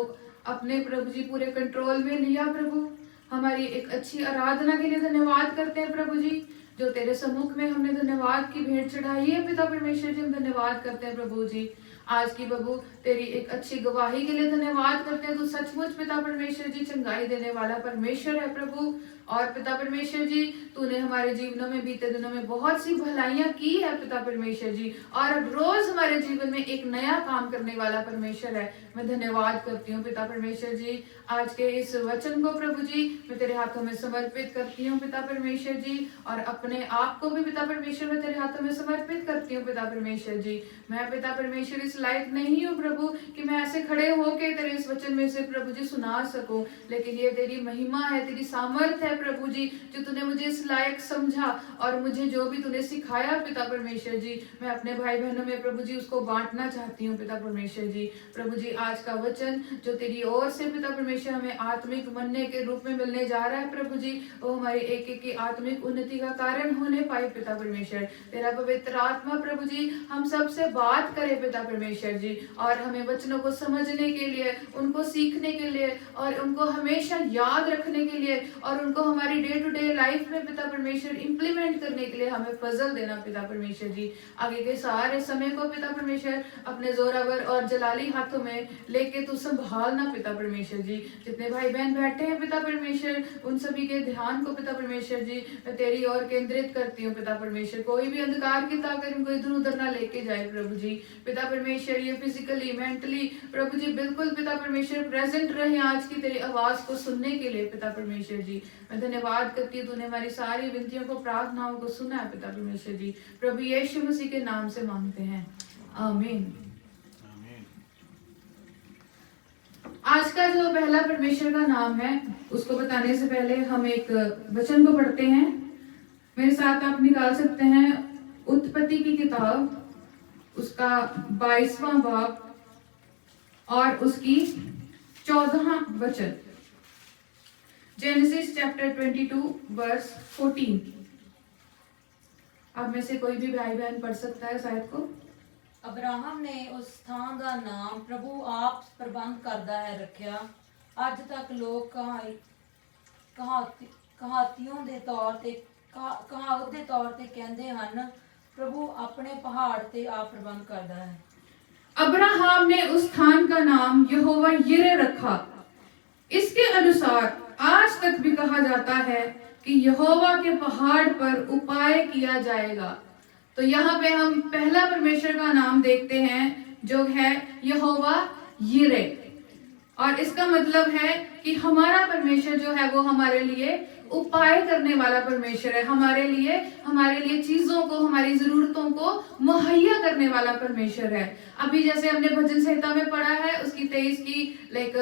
अपने प्रभु जी पूरे कंट्रोल में लिया। प्रभु हमारी एक अच्छी आराधना के लिए धन्यवाद करते हैं प्रभु जी, जो तेरे सम्मुख में हमने धन्यवाद की भेंट चढ़ाई है पिता परमेश्वर जी, हम धन्यवाद करते हैं प्रभु जी। आज की प्रभु तेरी एक अच्छी गवाही के लिए धन्यवाद करते हैं। तू सचमुच पिता परमेश्वर जी चंगाई देने वाला परमेश्वर है प्रभु। और पिता परमेश्वर जी तूने हमारे जीवनों में बीते दिनों में बहुत सी भलाइयां की है पिता परमेश्वर जी, और अब रोज हमारे जीवन में एक नया काम करने वाला परमेश्वर है। मैं धन्यवाद करती हूँ पिता परमेश्वर जी। आज के इस वचन को प्रभु जी मैं तेरे हाथों में समर्पित करती हूँ पिता परमेश्वर जी, और अपने आप को भी पिता परमेश्वर मैं तेरे हाथों में समर्पित करती हूँ पिता परमेश्वर जी। मैं पिता परमेश्वर इस लायक नहीं हूँ प्रभु कि मैं ऐसे खड़े होके तेरे इस वचन में से प्रभु जी सुना सकूं, लेकिन ये तेरी महिमा है, तेरी सामर्थ है प्रभु जी, जो तूने मुझे इस लायक समझा, और मुझे जो भी तूने सिखाया पिता परमेश्वर जी, मैं अपने भाई बहनों में प्रभु जी उसको बांटना चाहती हूँ पिता परमेश्वर जी। प्रभु जी आज का वचन जो तेरी ओर से पिता परमेश्वर हमें आत्मिक मन्ने के रूप में मिलने जा रहा है प्रभु जी, वो हमारी एक एक की आत्मिक उन्नति का कारण होने पाए पिता परमेश्वर। तेरा पवित्र आत्मा प्रभु जी हम सबसे बात करे पिता परमेश्वर जी, और हमें वचनों को समझने के लिए, उनको सीखने के लिए, और उनको हमेशा याद रखने के लिए, और उनको हमारी डे टू डे लाइफ में पिता परमेश्वर इंप्लीमेंट करने के लिए हमें फजल देना पिता परमेश्वर जी। आगे के सारे समय को पिता परमेश्वर अपने जोरावर और जलाली हाथों में लेके तू संभालना पिता परमेश्वर जी। जितने भाई बहन बैठे हैं पिता परमेश्वर, उन सभी के ध्यान को पिता परमेश्वर जी मैं तेरी ओर केंद्रित करती हूँ पिता परमेश्वर। कोई भी अंधकार की ताकत इनको इधर उधर ना लेके जाए प्रभु जी। पिता परमेश्वर ये फिजिकली मेंटली प्रभु जी बिल्कुल पिता परमेश्वर प्रेजेंट रहे आज की तेरी आवाज को सुनने के लिए पिता परमेश्वर जी। मैं धन्यवाद करती हूँ, तूने हमारी सारी विनतियों को, प्रार्थनाओं को सुना है पिता परमेश्वर जी। प्रभु यीशु मसीह के नाम से मांगते हैं, आमीन। आज का जो पहला परमेश्वर का नाम है उसको बताने से पहले हम एक वचन को पढ़ते हैं। मेरे साथ आप निकाल सकते हैं उत्पत्ति की किताब, उसका 22वां बाब और उसकी 14वां वचन। Genesis chapter 22 verse 14। आप में से कोई भी भाई बहन पढ़ सकता है शायद को। ਅਬਰਾਹਮ ਨੇ ਉਸ ਥਾਂ ਦਾ ਨਾਮ ਪ੍ਰਭੂ ਆਪ ਪ੍ਰਬੰਧ ਕਰਦਾ ਹੈ ਰੱਖਿਆ। ਅੱਜ ਤੱਕ ਲੋਕ ਕਹਾਵਤੀਆਂ ਦੇ ਤੌਰ ਤੇ ਕਹਾਵਤ ਦੇ ਤੌਰ ਤੇ ਕਹਿੰਦੇ ਹਨ, ਪ੍ਰਭੂ ਆਪਣੇ ਪਹਾੜ ਤੇ ਆਪ ਪ੍ਰਬੰਧ ਕਰਦਾ ਹੈ। अब्राहम ने उस स्थान का नाम यहोवा यिरे रखा। इसके अनुसार आज तक भी कहा जाता है कि यहोवा के पहाड़ पर उपाय किया जाएगा। तो यहाँ पे हम पहला परमेश्वर का नाम देखते हैं जो है यहोवा यिरे, और इसका मतलब है कि हमारा परमेश्वर जो है वो हमारे लिए उपाय करने वाला परमेश्वर है, हमारे लिए चीजों को, हमारी जरूरतों को मुहैया करने वाला परमेश्वर है। अभी जैसे हमने भजन संहिता में पढ़ा है उसकी 23 की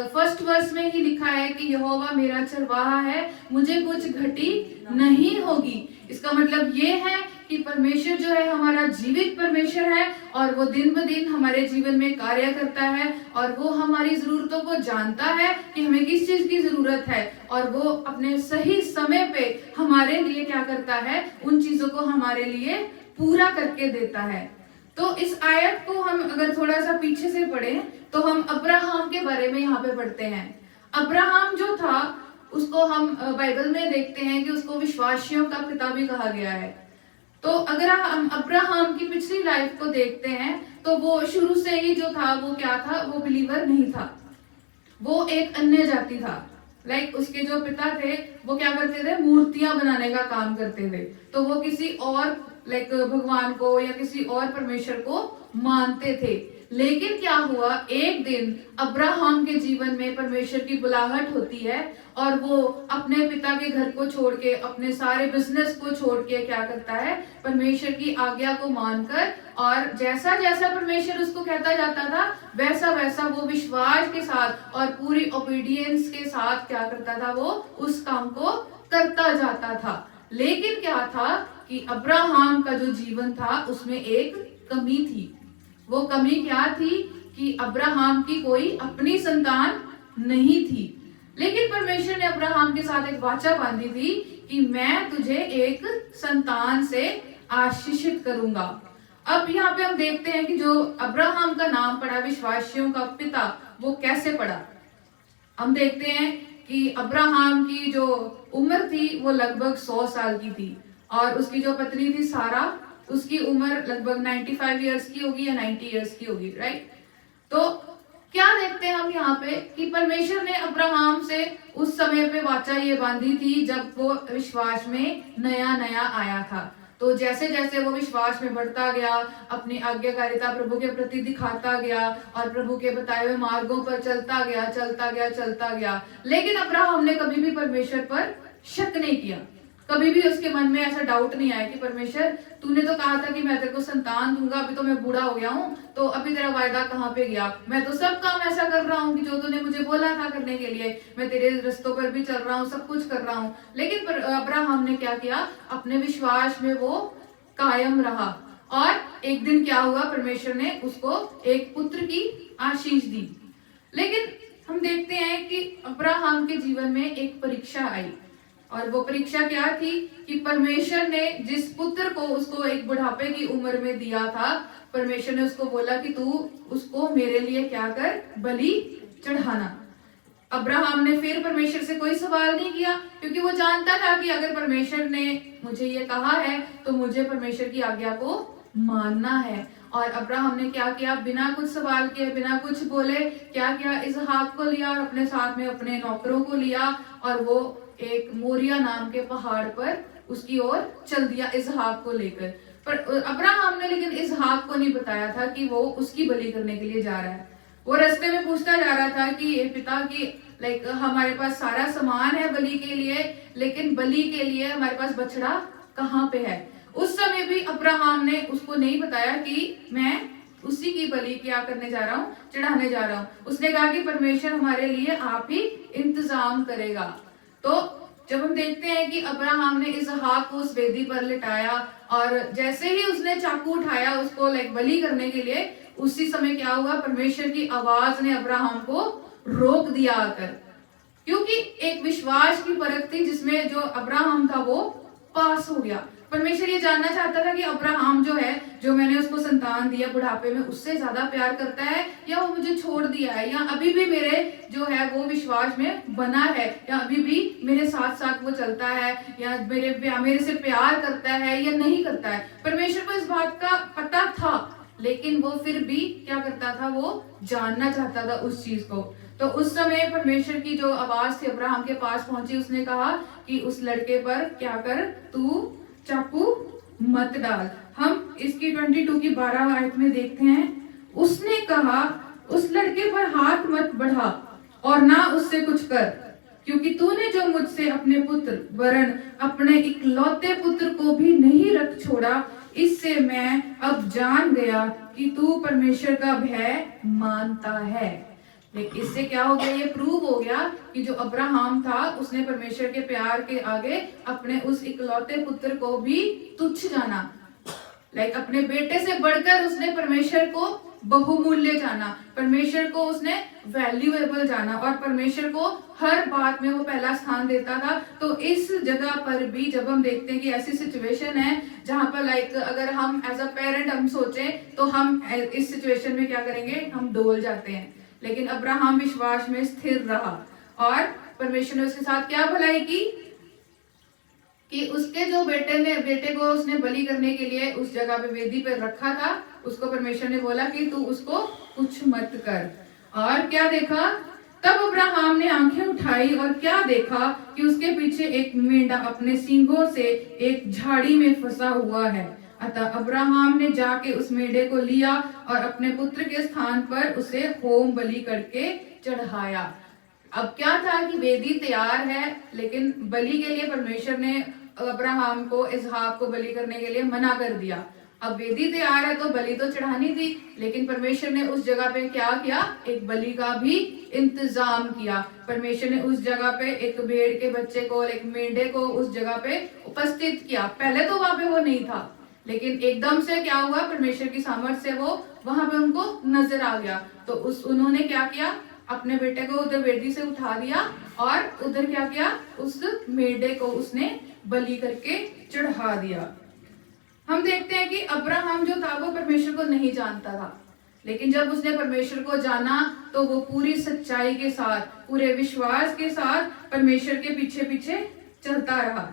फर्स्ट वर्स में ही लिखा है कि यहोवा मेरा चरवाहा है, मुझे कुछ घटी नहीं होगी। इसका मतलब ये है कि परमेश्वर जो है हमारा जीवित परमेश्वर है, और वो दिन ब दिन हमारे जीवन में कार्य करता है, और वो हमारी जरूरतों को जानता है कि हमें किस चीज की जरूरत है, और वो अपने सही समय पे हमारे लिए क्या करता है, उन चीजों को हमारे लिए पूरा करके देता है। तो इस आयत को हम अगर थोड़ा सा पीछे से पढ़ें तो हम अब्राहम के बारे में यहाँ पे पढ़ते हैं। अब्राहम जो था उसको हम बाइबल में देखते हैं कि उसको विश्वासियों का पिता भी कहा गया है। तो अगर हम अब्राहम की पिछली लाइफ को देखते हैं तो वो शुरू से ही जो था वो क्या था, वो बिलीवर नहीं था, वो एक अन्य जाति था। उसके जो पिता थे वो क्या करते थे, मूर्तियां बनाने का काम करते थे। तो वो किसी और भगवान को या किसी और परमेश्वर को मानते थे। लेकिन क्या हुआ, एक दिन अब्राहम के जीवन में परमेश्वर की बुलाहट होती है, और वो अपने पिता के घर को छोड़ के, अपने सारे बिजनेस को छोड़ के क्या करता है, परमेश्वर की आज्ञा को मानकर, और जैसा जैसा परमेश्वर उसको कहता जाता था वैसा वैसा वो विश्वास के साथ और पूरी ओबीडियंस के साथ क्या करता था, वो उस काम को करता जाता था। लेकिन क्या था कि अब्राहम का जो जीवन था उसमें एक कमी थी। वो कमी क्या थी कि अब्राहम की कोई अपनी संतान नहीं थी। लेकिन परमेश्वर ने अब्राहम के साथ एक वाचा बांधी थी कि मैं तुझे एक संतान से आशीषित करूंगा। अब यहाँ पे हम देखते हैं कि जो अब्राहम का नाम पड़ा विश्वासियों का पिता, वो कैसे पड़ा। हम देखते हैं कि अब्राहम की जो उम्र थी वो लगभग 100 साल की थी, और उसकी जो पत्नी थी सारा, उसकी उम्र लगभग 95 ईयर्स की होगी या 90 ईयर्स की होगी, राइट। तो क्या देखते हैं हम यहाँ पे कि परमेश्वर ने अब्राहम से उस समय पे वाचा ये बांधी थी जब वो विश्वास में नया नया आया था। तो जैसे जैसे वो विश्वास में बढ़ता गया, अपनी आज्ञाकारिता प्रभु के प्रति दिखाता गया और प्रभु के बताए हुए मार्गों पर चलता गया, चलता गया, चलता गया, लेकिन अब्राहम ने कभी भी परमेश्वर पर शक नहीं किया। कभी भी उसके मन में ऐसा डाउट नहीं आया कि परमेश्वर तूने तो कहा था कि मैं तेरे को संतान दूंगा, अभी तो मैं बूढ़ा हो गया हूँ, तो अभी तेरा वायदा कहाँ पे गया? मैं तो सब काम ऐसा कर रहा हूँ कि जो तूने मुझे बोला था करने के लिए, मैं तेरे रस्तों पर भी चल रहा हूँ, सब कुछ कर रहा हूँ। लेकिन अब्राहम ने क्या किया? अपने विश्वास में वो कायम रहा और एक दिन क्या हुआ? परमेश्वर ने उसको एक पुत्र की आशीष दी। लेकिन हम देखते हैं कि अब्राहम के जीवन में एक परीक्षा आई, और वो परीक्षा क्या थी कि परमेश्वर ने जिस पुत्र को उसको एक बुढ़ापे की उम्र में दिया था, परमेश्वर ने उसको बोला कि तू उसको मेरे लिए क्या कर? बलि चढ़ाना। अब्राहम ने फिर परमेश्वर से कोई सवाल नहीं किया, क्योंकि वो जानता था कि अगर परमेश्वर ने मुझे ये कहा है तो मुझे परमेश्वर की आज्ञा को मानना है। और अब्राहम ने क्या किया? बिना कुछ सवाल किए, बिना कुछ बोले क्या किया? इसहाक को लिया और अपने साथ में अपने नौकरों को लिया, और वो एक मोरिया नाम के पहाड़ पर उसकी ओर चल दिया इसहाक को लेकर। पर अब्राहम ने लेकिन इसहाक को नहीं बताया था कि वो उसकी बलि करने के लिए जा रहा है। वो रास्ते में पूछता जा रहा था कि पिता की लाइक हमारे पास सारा सामान है बलि के लिए, लेकिन बलि के लिए हमारे पास बछड़ा कहाँ पे है? उस समय भी अब्राहम ने उसको नहीं बताया कि मैं उसी की बलि क्या करने जा रहा हूँ? चढ़ाने जा रहा हूँ। उसने कहा कि परमेश्वर हमारे लिए आप ही इंतजाम करेगा। तो जब हम देखते हैं कि अब्राहम ने इसहाक को उस वेदी पर लिटाया, और जैसे ही उसने चाकू उठाया उसको लाइक बलि करने के लिए, उसी समय क्या हुआ? परमेश्वर की आवाज ने अब्राहम को रोक दिया आकर, क्योंकि एक विश्वास की परख थी जिसमें जो अब्राहम था वो पास हो गया। परमेश्वर ये जानना चाहता था कि अब्राहम जो है, जो मैंने उसको संतान दिया बुढ़ापे में, उससे ज्यादा प्यार करता है या वो मुझे छोड़ दिया है, या अभी भी मेरे जो है वो विश्वास में बना है, या अभी भी मेरे साथ साथ वो चलता है, या मेरे से प्यार करता है या नहीं करता है। परमेश्वर को इस बात का पता था, लेकिन वो फिर भी क्या करता था? वो जानना चाहता था उस चीज को। तो उस समय परमेश्वर की जो आवाज थी अब्राहम के पास पहुंची, उसने कहा कि उस लड़के पर क्या कर? तू चाकू मत डाल। हम इसकी 22 की 12 आयत में देखते हैं, उसने कहा उस लड़के पर हाथ मत बढ़ा और ना उससे कुछ कर, क्योंकि तूने जो मुझसे अपने पुत्र वरन अपने इकलौते पुत्र को भी नहीं रख छोड़ा, इससे मैं अब जान गया कि तू परमेश्वर का भय मानता है। लेकिन इससे क्या हो गया? ये प्रूव हो गया कि जो अब्राहम था उसने परमेश्वर के प्यार के आगे अपने उस इकलौते पुत्र को भी तुच्छ जाना। लाइक अपने बेटे से बढ़कर उसने परमेश्वर को बहुमूल्य जाना, परमेश्वर को उसने वैल्यूएबल जाना, और परमेश्वर को हर बात में वो पहला स्थान देता था। तो इस जगह पर भी जब हम देखते हैं कि ऐसी सिचुएशन है जहां पर लाइक अगर हम एज अ पेरेंट हम सोचें तो हम इस सिचुएशन में क्या करेंगे? हम डोल जाते हैं। लेकिन अब्राहम विश्वास में स्थिर रहा, और परमेश्वर ने उसके साथ क्या भलाई की कि उसके जो बेटे को उसने बलि करने के लिए उस जगह पे वेदी पर रखा था, उसको परमेश्वर ने बोला कि तू उसको कुछ मत कर। और क्या देखा? तब अब्राहम ने आंखें उठाई और क्या देखा कि उसके पीछे एक मेंढा अपने सींगों से एक झाड़ी में फंसा हुआ है। अतः अब्राहम ने जाके उस मेढे को लिया और अपने पुत्र के स्थान पर उसे होम बलि करके चढ़ाया। अब क्या था कि वेदी तैयार है, लेकिन बलि के लिए परमेश्वर ने अब्राहम को इसहाक को बलि करने के लिए मना कर दिया। अब वेदी तैयार है तो बलि तो चढ़ानी थी, लेकिन परमेश्वर ने उस जगह पे क्या किया? एक बलि का भी इंतजाम किया। परमेश्वर ने उस जगह पे एक भेड़ के बच्चे को, एक मेंढे को उस जगह पे उपस्थित किया। पहले तो वहां पे वो नहीं था, लेकिन एकदम से क्या हुआ? परमेश्वर की सामर्थ से वो वहां पे उनको नजर आ गया। तो उन्होंने क्या किया? अपने बेटे को उधर वेदी से उठा दिया और उधर क्या किया? उस मेढे को उसने बलि करके चढ़ा दिया। हम देखते हैं कि अब्राहम जो था वो परमेश्वर को नहीं जानता था, लेकिन जब उसने परमेश्वर को जाना तो वो पूरी सच्चाई के साथ, पूरे विश्वास के साथ परमेश्वर के पीछे पीछे चलता रहा।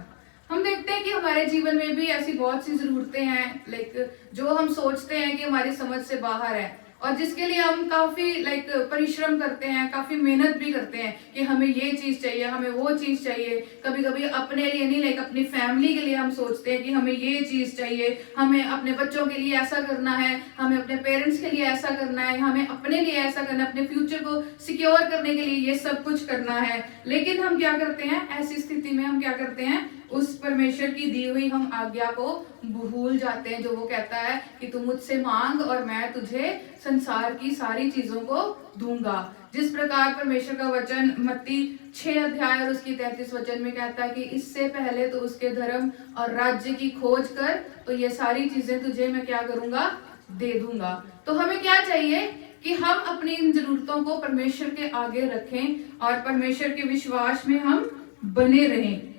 हम देखते हैं कि हमारे जीवन में भी ऐसी बहुत सी जरूरतें हैं जो हम सोचते हैं कि हमारी समझ से बाहर है, और जिसके लिए हम काफी परिश्रम करते हैं, काफी मेहनत भी करते हैं कि हमें ये चीज चाहिए, हमें वो चीज चाहिए। कभी कभी अपने लिए नहीं, अपनी फैमिली के लिए हम सोचते हैं कि हमें ये चीज चाहिए, हमें अपने बच्चों के लिए ऐसा करना है, हमें अपने पेरेंट्स के लिए ऐसा करना है, हमें अपने लिए ऐसा करना है, अपने फ्यूचर को सिक्योर करने के लिए ये सब कुछ करना है। लेकिन हम क्या करते हैं, ऐसी स्थिति में हम क्या करते हैं, उस परमेश्वर की दी हुई हम आज्ञा को भूल जाते हैं, जो वो कहता है कि तू मुझसे मांग और मैं तुझे संसार की सारी चीजों को दूंगा। जिस प्रकार परमेश्वर का वचन मत्ती 6 अध्याय और उसकी 33 वचन में कहता है कि इससे पहले तो उसके धर्म और राज्य की खोज कर, तो ये सारी चीजें तुझे मैं क्या करूंगा, दे दूंगा। तो हमें क्या चाहिए कि हम अपनी इन जरूरतों को परमेश्वर के आगे रखें और परमेश्वर के विश्वास में हम बने रहें।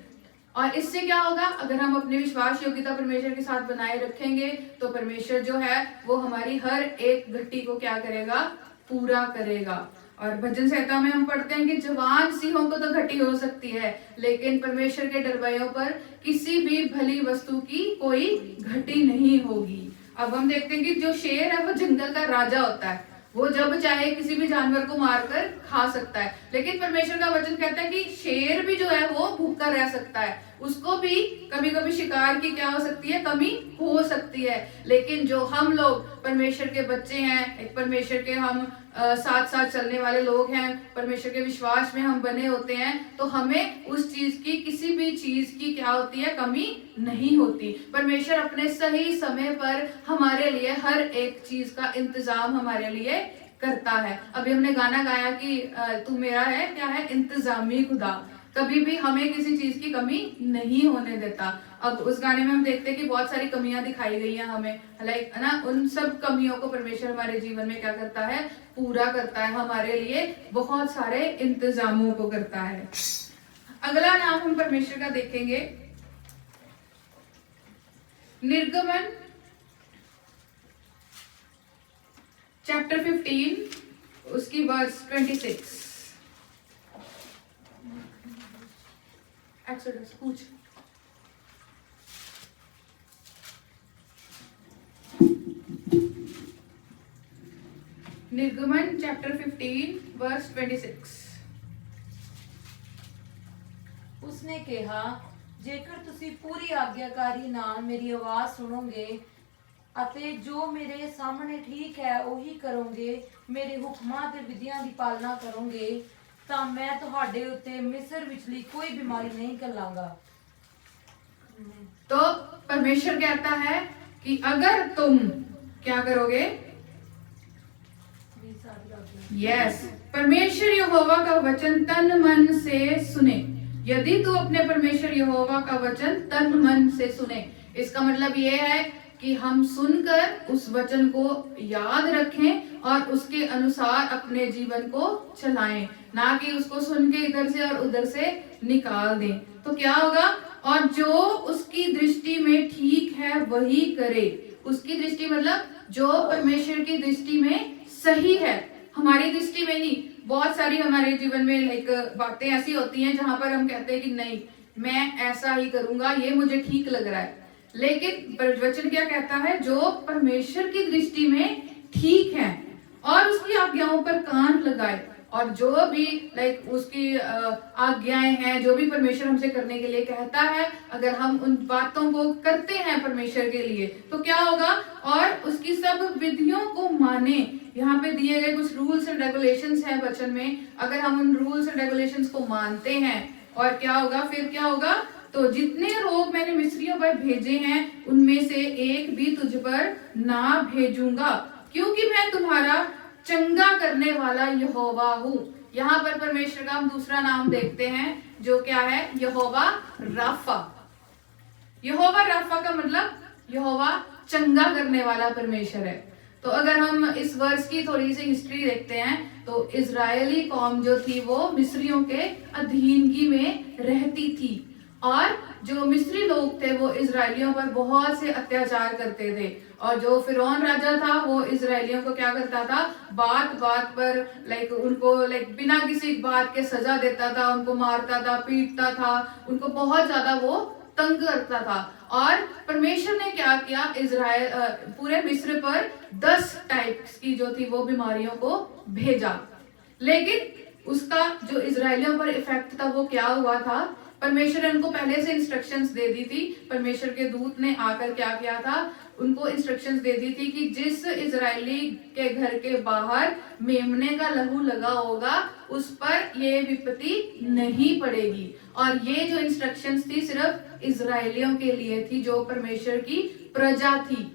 और इससे क्या होगा, अगर हम अपनी विश्वास योग्यता परमेश्वर के साथ बनाए रखेंगे तो परमेश्वर जो है वो हमारी हर एक घटी को क्या करेगा, पूरा करेगा। और भजन संहिता में हम पढ़ते हैं कि जवान सिंहों को तो घटी हो सकती है, लेकिन परमेश्वर के डरवैयों पर किसी भी भली वस्तु की कोई घटी नहीं होगी। अब हम देखते हैं कि जो शेर है वो जंगल का राजा होता है, वो जब चाहे किसी भी जानवर को मारकर खा सकता है। लेकिन परमेश्वर का वचन कहता है कि शेर भी जो है वो भूखा रह सकता है, उसको भी कभी कभी शिकार की क्या हो सकती है, कमी हो सकती है। लेकिन जो हम लोग परमेश्वर के बच्चे हैं, एक परमेश्वर के हम साथ साथ चलने वाले लोग हैं, परमेश्वर के विश्वास में हम बने होते हैं, तो हमें उस चीज की, किसी भी चीज की क्या होती है, कमी नहीं होती। परमेश्वर अपने सही समय पर हमारे लिए हर एक चीज का इंतजाम हमारे लिए करता है। अभी हमने गाना गाया कि तू मेरा है क्या है, इंतजामी खुदा, कभी भी हमें किसी चीज की कमी नहीं होने देता। अब उस गाने में हम देखते हैं कि बहुत सारी कमियां दिखाई गई हैं हमें, है ना, उन सब कमियों को परमेश्वर हमारे जीवन में क्या करता है, पूरा करता है, हमारे लिए बहुत सारे इंतजामों को करता है। अगला नाम हम परमेश्वर का देखेंगे, निर्गमन चैप्टर 15 उसकी वर्स 26। एक्सोडस पूछ। निर्गमन चैप्टर 15 वर्स 26। ਉਸਨੇ ਕਿਹਾ, ਜੇਕਰ ਤੁਸੀਂ ਪੂਰੀ ਆਗਿਆਕਾਰੀ ਨਾਲ ਮੇਰੀ ਆਵਾਜ਼ ਸੁਣੋਗੇ ਅਤੇ ਜੋ ਮੇਰੇ ਸਾਹਮਣੇ ਠੀਕ ਹੈ ਉਹੀ ਕਰੋਗੇ, ਮੇਰੇ ਹੁਕਮਾਂ ਤੇ ਵਿਧੀਆਂ ਦੀ ਪਾਲਣਾ ਕਰੋਗੇ, ਤਾਂ ਮੈਂ ਤੁਹਾਡੇ ਉੱਤੇ ਮਿਸਰ ਵਿਚਲੀ ਕੋਈ ਬਿਮਾਰੀ ਨਹੀਂ ਘੱਲਾਂਗਾ। तो परमेश्वर कहता है कि अगर तुम क्या करोगे, यस, परमेश्वर यहोवा का वचन तन मन से सुने। यदि तू अपने परमेश्वर यहोवा का वचन तन मन से सुने, इसका मतलब ये है कि हम सुनकर उस वचन को याद रखें और उसके अनुसार अपने जीवन को चलाएं, ना कि उसको सुन के इधर से और उधर से निकाल दें। तो क्या होगा, और जो उसकी दृष्टि में ठीक है वही करे। उसकी दृष्टि मतलब जो परमेश्वर की दृष्टि में सही है, हमारी दृष्टि में नहीं। बहुत सारी हमारे जीवन में बातें ऐसी होती हैं जहां पर हम कहते हैं कि नहीं, मैं ऐसा ही करूंगा, ये मुझे ठीक लग रहा है। लेकिन वचन क्या कहता है, जो परमेश्वर की दृष्टि में ठीक है और उसकी आज्ञाओं पर कान लगाए, और जो भी उसकी आज्ञाएं हैं, जो भी परमेश्वर हमसे करने के लिए कहता है, अगर हम उन बातों को करते हैं परमेश्वर के लिए, तो क्या होगा, और उसकी सब विधियों को माने। यहाँ पे दिए गए कुछ रूल्स एंड रेगुलेशंस हैं वचन में, अगर हम उन रूल्स एंड रेगुलेशंस को मानते हैं, और क्या होगा, फिर क्या होगा, तो जितने रोग मैंने मिस्रियों पर भेजे हैं उनमें से एक भी तुझ पर ना भेजूंगा, क्योंकि मैं तुम्हारा चंगा करने वाला यहोवा हूँ। यहाँ पर परमेश्वर का हम दूसरा नाम देखते हैं, जो क्या है, यहोवा राफा। यहोवा राफा का मतलब यहोवा चंगा करने वाला परमेश्वर है। तो अगर हम इस वर्ष की थोड़ी सी हिस्ट्री देखते हैं, तो इजरायली कौम जो थी वो मिस्रियों के अधीनगी में रहती थी, और जो मिस्री लोग थे वो इजरायलियों पर बहुत से अत्याचार करते थे, और जो फिरौन राजा था वो इजरायलियों को क्या करता था, बात बात पर उनको बिना किसी बात के सजा देता था, उनको मारता था, पीटता था, उनको बहुत ज्यादा वो तंग करता था। और परमेश्वर ने क्या किया, इजराइल पूरे मिस्र पर 10 टाइप्स की जो थी वो बीमारियों को भेजा। लेकिन उसका जो इजरायलियों पर इफेक्ट था वो क्या हुआ था, परमेश्वर ने उनको पहले से इंस्ट्रक्शंस दे दी थी। परमेश्वर के दूत ने आकर क्या किया था, उनको इंस्ट्रक्शंस दे दी थी कि जिस इजरायली के घर के बाहर मेमने का लहू लगा होगा उस पर ये विपत्ति नहीं पड़ेगी। और ये जो इंस्ट्रक्शंस थी सिर्फ इजरायलियों के लिए थी, जो परमेश्वर की प्रजा थी।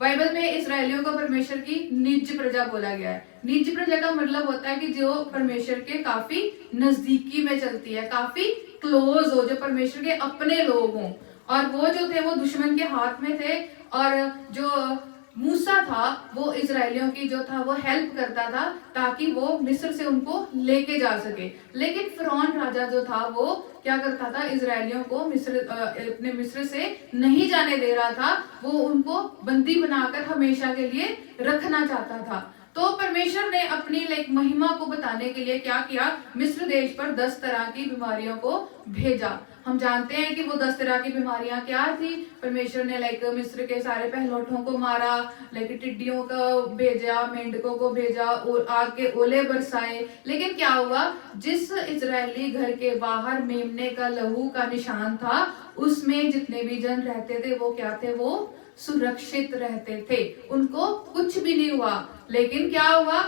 बाइबल में इजरायलियों को परमेश्वर की निज प्रजा बोला गया है। निज प्रजा का मतलब होता है कि जो परमेश्वर के काफी नजदीकी में चलती है, काफी क्लोज हो, जो परमेश्वर के अपने लोग हों। और वो जो थे वो दुश्मन के हाथ में थे, और जो मूसा था वो इजरायलियों की जो था वो हेल्प करता था ताकि वो मिस्र से उनको लेके जा सके। लेकिन फिरौन राजा जो था वो क्या करता था, इजरायलियों को अपने मिस्र से नहीं जाने दे रहा था, वो उनको बंदी बनाकर हमेशा के लिए रखना चाहता था। तो परमेश्वर ने अपनी महिमा को बताने के लिए क्या किया, मिस्र देश पर 10 तरह की बीमारियों को भेजा। हम जानते हैं कि वो 10 तरह की बीमारियां क्या थी। परमेश्वर ने मिस्र के सारे पहलौठों को मारा, टिड्डियों को भेजा, मेंढकों को भेजा, और आग के ओले बरसाए। लेकिन क्या हुआ, जिस इजरायली घर के बाहर मेमने का लहू का निशान था उसमें जितने भी जन रहते थे वो क्या थे, वो सुरक्षित रहते थे, उनको कुछ भी नहीं हुआ। लेकिन क्या हुआ,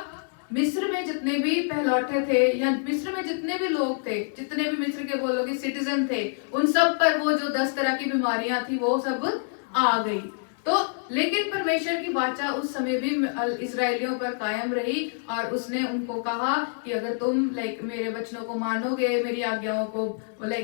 मिस्र में जितने भी पहलौठे थे या मिस्र में जितने भी लोग थे, जितने भी मिस्र के बोलो कि सिटीजन थे, उन सब पर वो जो 10 तरह की बीमारियां थी वो सब आ गई। तो लेकिन परमेश्वर की वाचा उस समय भी इजरायलियों पर कायम रही, और उसने उनको कहा कि अगर तुम मेरे वचनों को मानोगे, मेरी आज्ञाओं को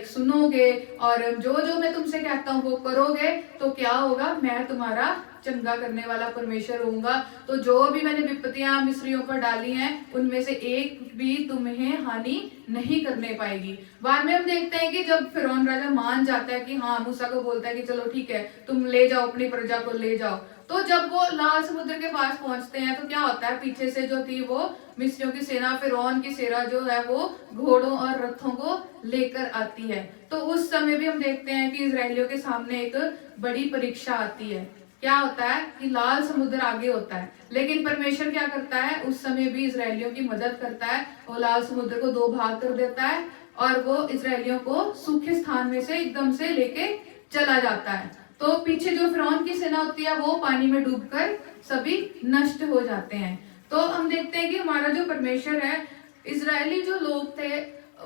सुनोगे, और जो जो मैं तुमसे कहता हूँ वो करोगे, तो क्या होगा, मैं तुम्हारा चंगा करने वाला परमेश्वर होऊंगा। तो जो भी मैंने विपत्तियां मिस्रियों पर डाली हैं उनमें से एक भी तुम्हें हानि नहीं करने पाएगी। बाद में हम देखते हैं कि जब फिरौन राजा मान जाता है कि हाँ, मूसा को बोलता है कि चलो ठीक है, तुम ले जाओ अपनी प्रजा को ले जाओ। तो जब वो लाल समुद्र के पास पहुंचते हैं तो क्या होता है, पीछे से जो थी वो मिस्रियों की सेना, फिरौन की सेना जो है वो घोड़ों और रथों को लेकर आती है। तो उस समय भी हम देखते हैं कि इजरायलियों के सामने एक बड़ी परीक्षा आती है। क्या होता है कि लाल समुद्र आगे होता है, लेकिन परमेश्वर क्या करता है, उस समय भी इजरायलियों की मदद करता है। वो लाल समुद्र को 2 भाग कर देता है और वो इजरायलियों को सूखे स्थान में से एकदम से लेके चला जाता है। तो पीछे जो फिरौन की सेना होती है वो पानी में डूबकर सभी नष्ट हो जाते हैं। तो हम देखते हैं कि हमारा जो परमेश्वर है, इजरायली जो लोग थे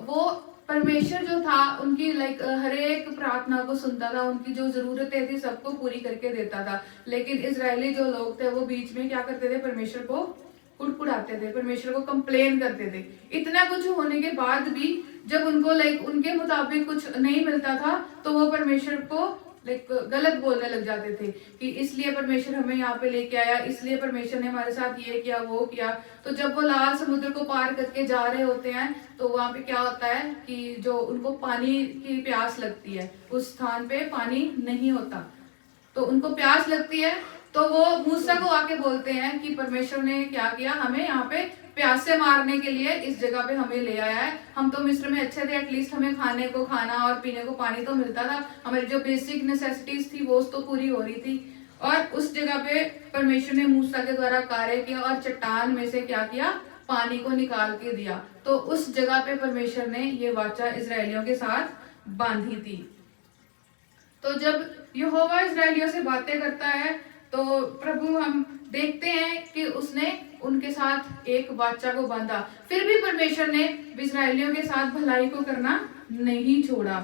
वो परमेश्वर जो था उनकी हर एक प्रार्थना को सुनता था, उनकी जो जरूरतें थी सबको पूरी करके देता था। लेकिन इजरायली जो लोग थे वो बीच में क्या करते थे, परमेश्वर को कुड़कुड़ाते थे, परमेश्वर को कंप्लेन करते थे। इतना कुछ होने के बाद भी जब उनको उनके मुताबिक कुछ नहीं मिलता था तो वो परमेश्वर को गलत बोलने लग जाते थे कि इसलिए परमेश्वर हमें यहाँ पे लेके आया, इसलिए परमेश्वर ने हमारे साथ ये किया वो किया। तो जब वो लाल समुद्र को पार करके जा रहे होते हैं तो वहां पे क्या होता है कि जो उनको पानी की प्यास लगती है, उस स्थान पे पानी नहीं होता, तो उनको प्यास लगती है। तो वो मूसा को आके बोलते हैं कि परमेश्वर ने क्या किया, हमें यहाँ पे प्यासे मारने के लिए इस जगह पे हमें ले आया है। हम तो मिस्र में अच्छे थे, एटलीस्ट हमें खाने को खाना और पीने को पानी तो मिलता था, हमारी जो बेसिक नेसेसिटीज थी वो तो पूरी हो रही थी। और उस जगह पे परमेश्वर ने मूसा के द्वारा कार्य किया और चट्टान में से क्या किया, पानी को निकाल के दिया। तो उस जगह पे परमेश्वर ने ये वाचा इजरायलियों के साथ बांधी थी। तो जब यहोवा इजरायलियों से बातें करता है तो प्रभु हम देखते हैं कि उसने उनके साथ एक वाचा को बांधा। फिर भी परमेश्वर ने इजरायलियों के साथ भलाई को करना नहीं छोड़ा।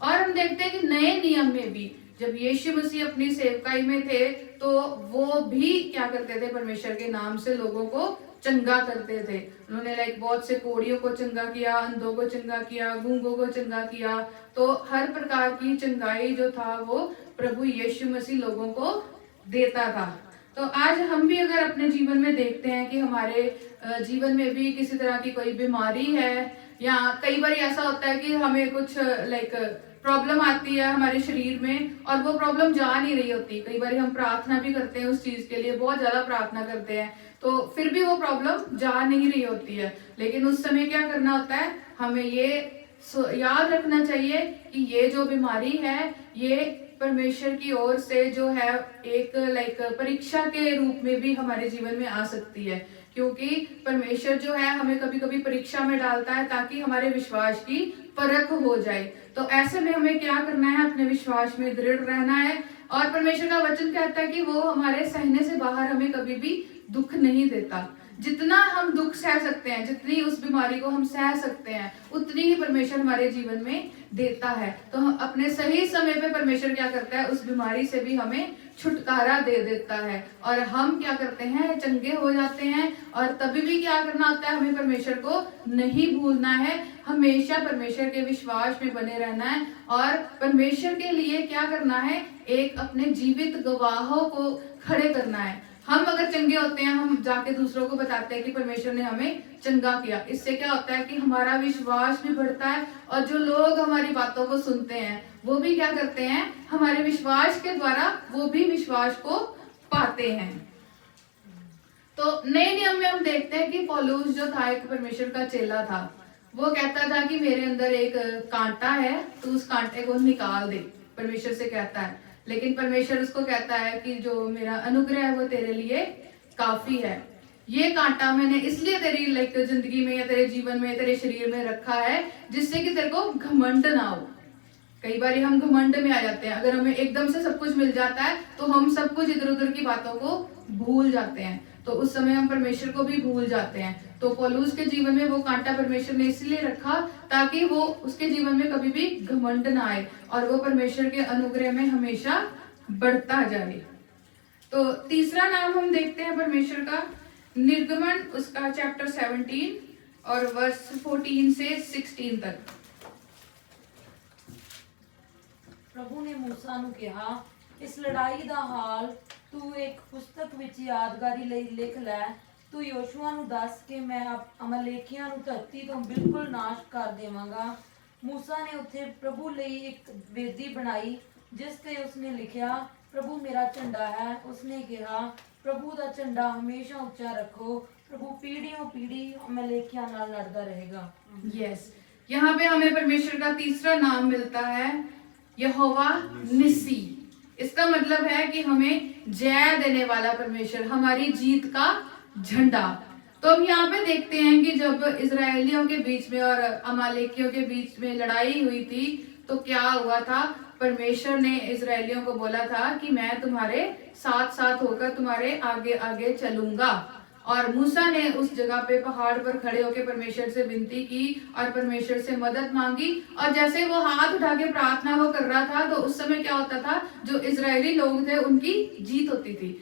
और हम देखते हैं कि नए नियम में भी जब यीशु मसीह अपनी सेवकाई में थे तो वो भी क्या करते थे, परमेश्वर के नाम से लोगों को चंगा करते थे। उन्होंने बहुत से कोढ़ियों को चंगा किया, अंधों को चंगा किया, गूंगों को चंगा किया। तो हर प्रकार की चंगाई जो था वो प्रभु यीशु मसीह लोगों को देता था। तो आज हम भी अगर अपने जीवन में देखते हैं कि हमारे जीवन में भी किसी तरह की कोई बीमारी है, या कई बार ऐसा होता है कि हमें कुछ प्रॉब्लम आती है हमारे शरीर में और वो प्रॉब्लम जा नहीं रही होती। कई बार हम प्रार्थना भी करते हैं उस चीज के लिए, बहुत ज्यादा प्रार्थना करते हैं, तो फिर भी वो प्रॉब्लम जा नहीं रही होती है। लेकिन उस समय क्या करना होता है, हमें ये याद रखना चाहिए कि ये जो बीमारी है ये परमेश्वर की ओर से जो है एक परीक्षा के रूप में भी हमारे जीवन में आ सकती है, क्योंकि परमेश्वर जो है हमें कभी कभी परीक्षा में डालता है ताकि हमारे विश्वास की परख हो जाए। तो ऐसे में हमें क्या करना है, अपने विश्वास में दृढ़ रहना है। और परमेश्वर का वचन कहता है कि वो हमारे सहने से बाहर हमें कभी भी दुख नहीं देता। जितना हम दुख सह सकते हैं, जितनी उस बीमारी को हम सह सकते हैं, उतनी ही परमेश्वर हमारे जीवन में देता है। तो हम अपने सही समय पे परमेश्वर क्या करता है, उस बीमारी से भी हमें छुटकारा दे देता है और हम क्या करते हैं, चंगे हो जाते हैं। और तभी भी क्या करना होता है, हमें परमेश्वर को नहीं भूलना है, हमेशा परमेश्वर के विश्वास में बने रहना है और परमेश्वर के लिए क्या करना है, एक अपने जीवित गवाहों को खड़े करना है। हम अगर चंगे होते हैं, हम जाके दूसरों को बताते हैं कि परमेश्वर ने हमें चंगा किया। इससे क्या होता है कि हमारा विश्वास भी बढ़ता है और जो लोग हमारी बातों को सुनते हैं वो भी क्या करते हैं, हमारे विश्वास के द्वारा वो भी विश्वास को पाते हैं। तो नए नियम में हम देखते हैं कि पौलुस जो था एक परमेश्वर का चेला था। वो कहता था कि मेरे अंदर एक कांटा है, तू उस कांटे को निकाल दे, परमेश्वर से कहता है। लेकिन परमेश्वर उसको कहता है कि जो मेरा अनुग्रह है वो तेरे लिए काफी है। ये कांटा मैंने इसलिए तेरी जिंदगी में या तेरे जीवन में, तेरे शरीर में रखा है जिससे कि तेरे को घमंड ना हो। कई बार हम घमंड में आ जाते हैं, अगर हमें एकदम से सब कुछ मिल जाता है तो हम सब कुछ इधर उधर की बातों को भूल जाते हैं, तो उस समय हम परमेश्वर को भी भूल जाते हैं। तो पौलुस के जीवन में वो कांटा परमेश्वर ने इसलिए रखा ताकि वो उसके जीवन में कभी भी घमंड ना आए और वो परमेश्वर के अनुग्रह में हमेशा बढ़ता जाए। तो तीसरा नाम हम देखते हैं परमेश्वर का, निर्गमन उसका चैप्टर 17 और वर्स 14 से 16 तक। प्रभु ने मूसा ਨੂੰ ਕਿਹਾ, ਇਸ ਲੜਾਈ ਦਾ ਹਾਲ ਤੂੰ ਇੱਕ ਪੁਸਤਕ ਵਿੱਚ ਯਾਦਗਾਰੀ ਲਈ ਲਿਖ ਲੈ। ਤੂੰ ਯੋਸ਼ੂਆ ਨੂੰ ਦੱਸ ਕਿ ਮੈਂ ਅਮਲੇਕੀਆਂ ਨੂੰ ਧਰਤੀ ਤੋਂ ਬਿਲਕੁਲ ਨਾਸ਼ ਕਰ ਦੇਵਾਂਗਾ। मूसा ने ਉੱਥੇ ਪ੍ਰਭੂ ਲਈ ਇੱਕ ਵੇਦੀ ਬਣਾਈ ਜਿਸ ਤੇ ਉਸਨੇ ਲਿਖਿਆ, प्रभु मेरा झंडा है। उसने कहा, प्रभु का झंडा हमेशा ऊंचा रखो, प्रभु पीढ़ियों पीढ़ी अमलेकियों नाल लड़ता रहेगा। यस, यहाँ पे हमें परमेश्वर का तीसरा नाम मिलता है, यहोवा निसी। इसका मतलब है कि हमें जय देने वाला परमेश्वर, हमारी जीत का झंडा। तो हम यहाँ पे देखते हैं कि जब इजरायलियों के बीच में और अमालेकियों के बीच में लड़ाई हुई थी तो क्या हुआ था, परमेश्वर ने इजरायलियों को बोला था कि मैं तुम्हारे साथ साथ होकर तुम्हारे आगे आगे चलूंगा। और मूसा ने उस जगह पे पहाड़ पर खड़े होकर परमेश्वर से विनती की और परमेश्वर से मदद मांगी। और जैसे वो हाथ उठा के प्रार्थना वो कर रहा था तो उस समय क्या होता था, जो इजरायली लोग थे उनकी जीत होती थी।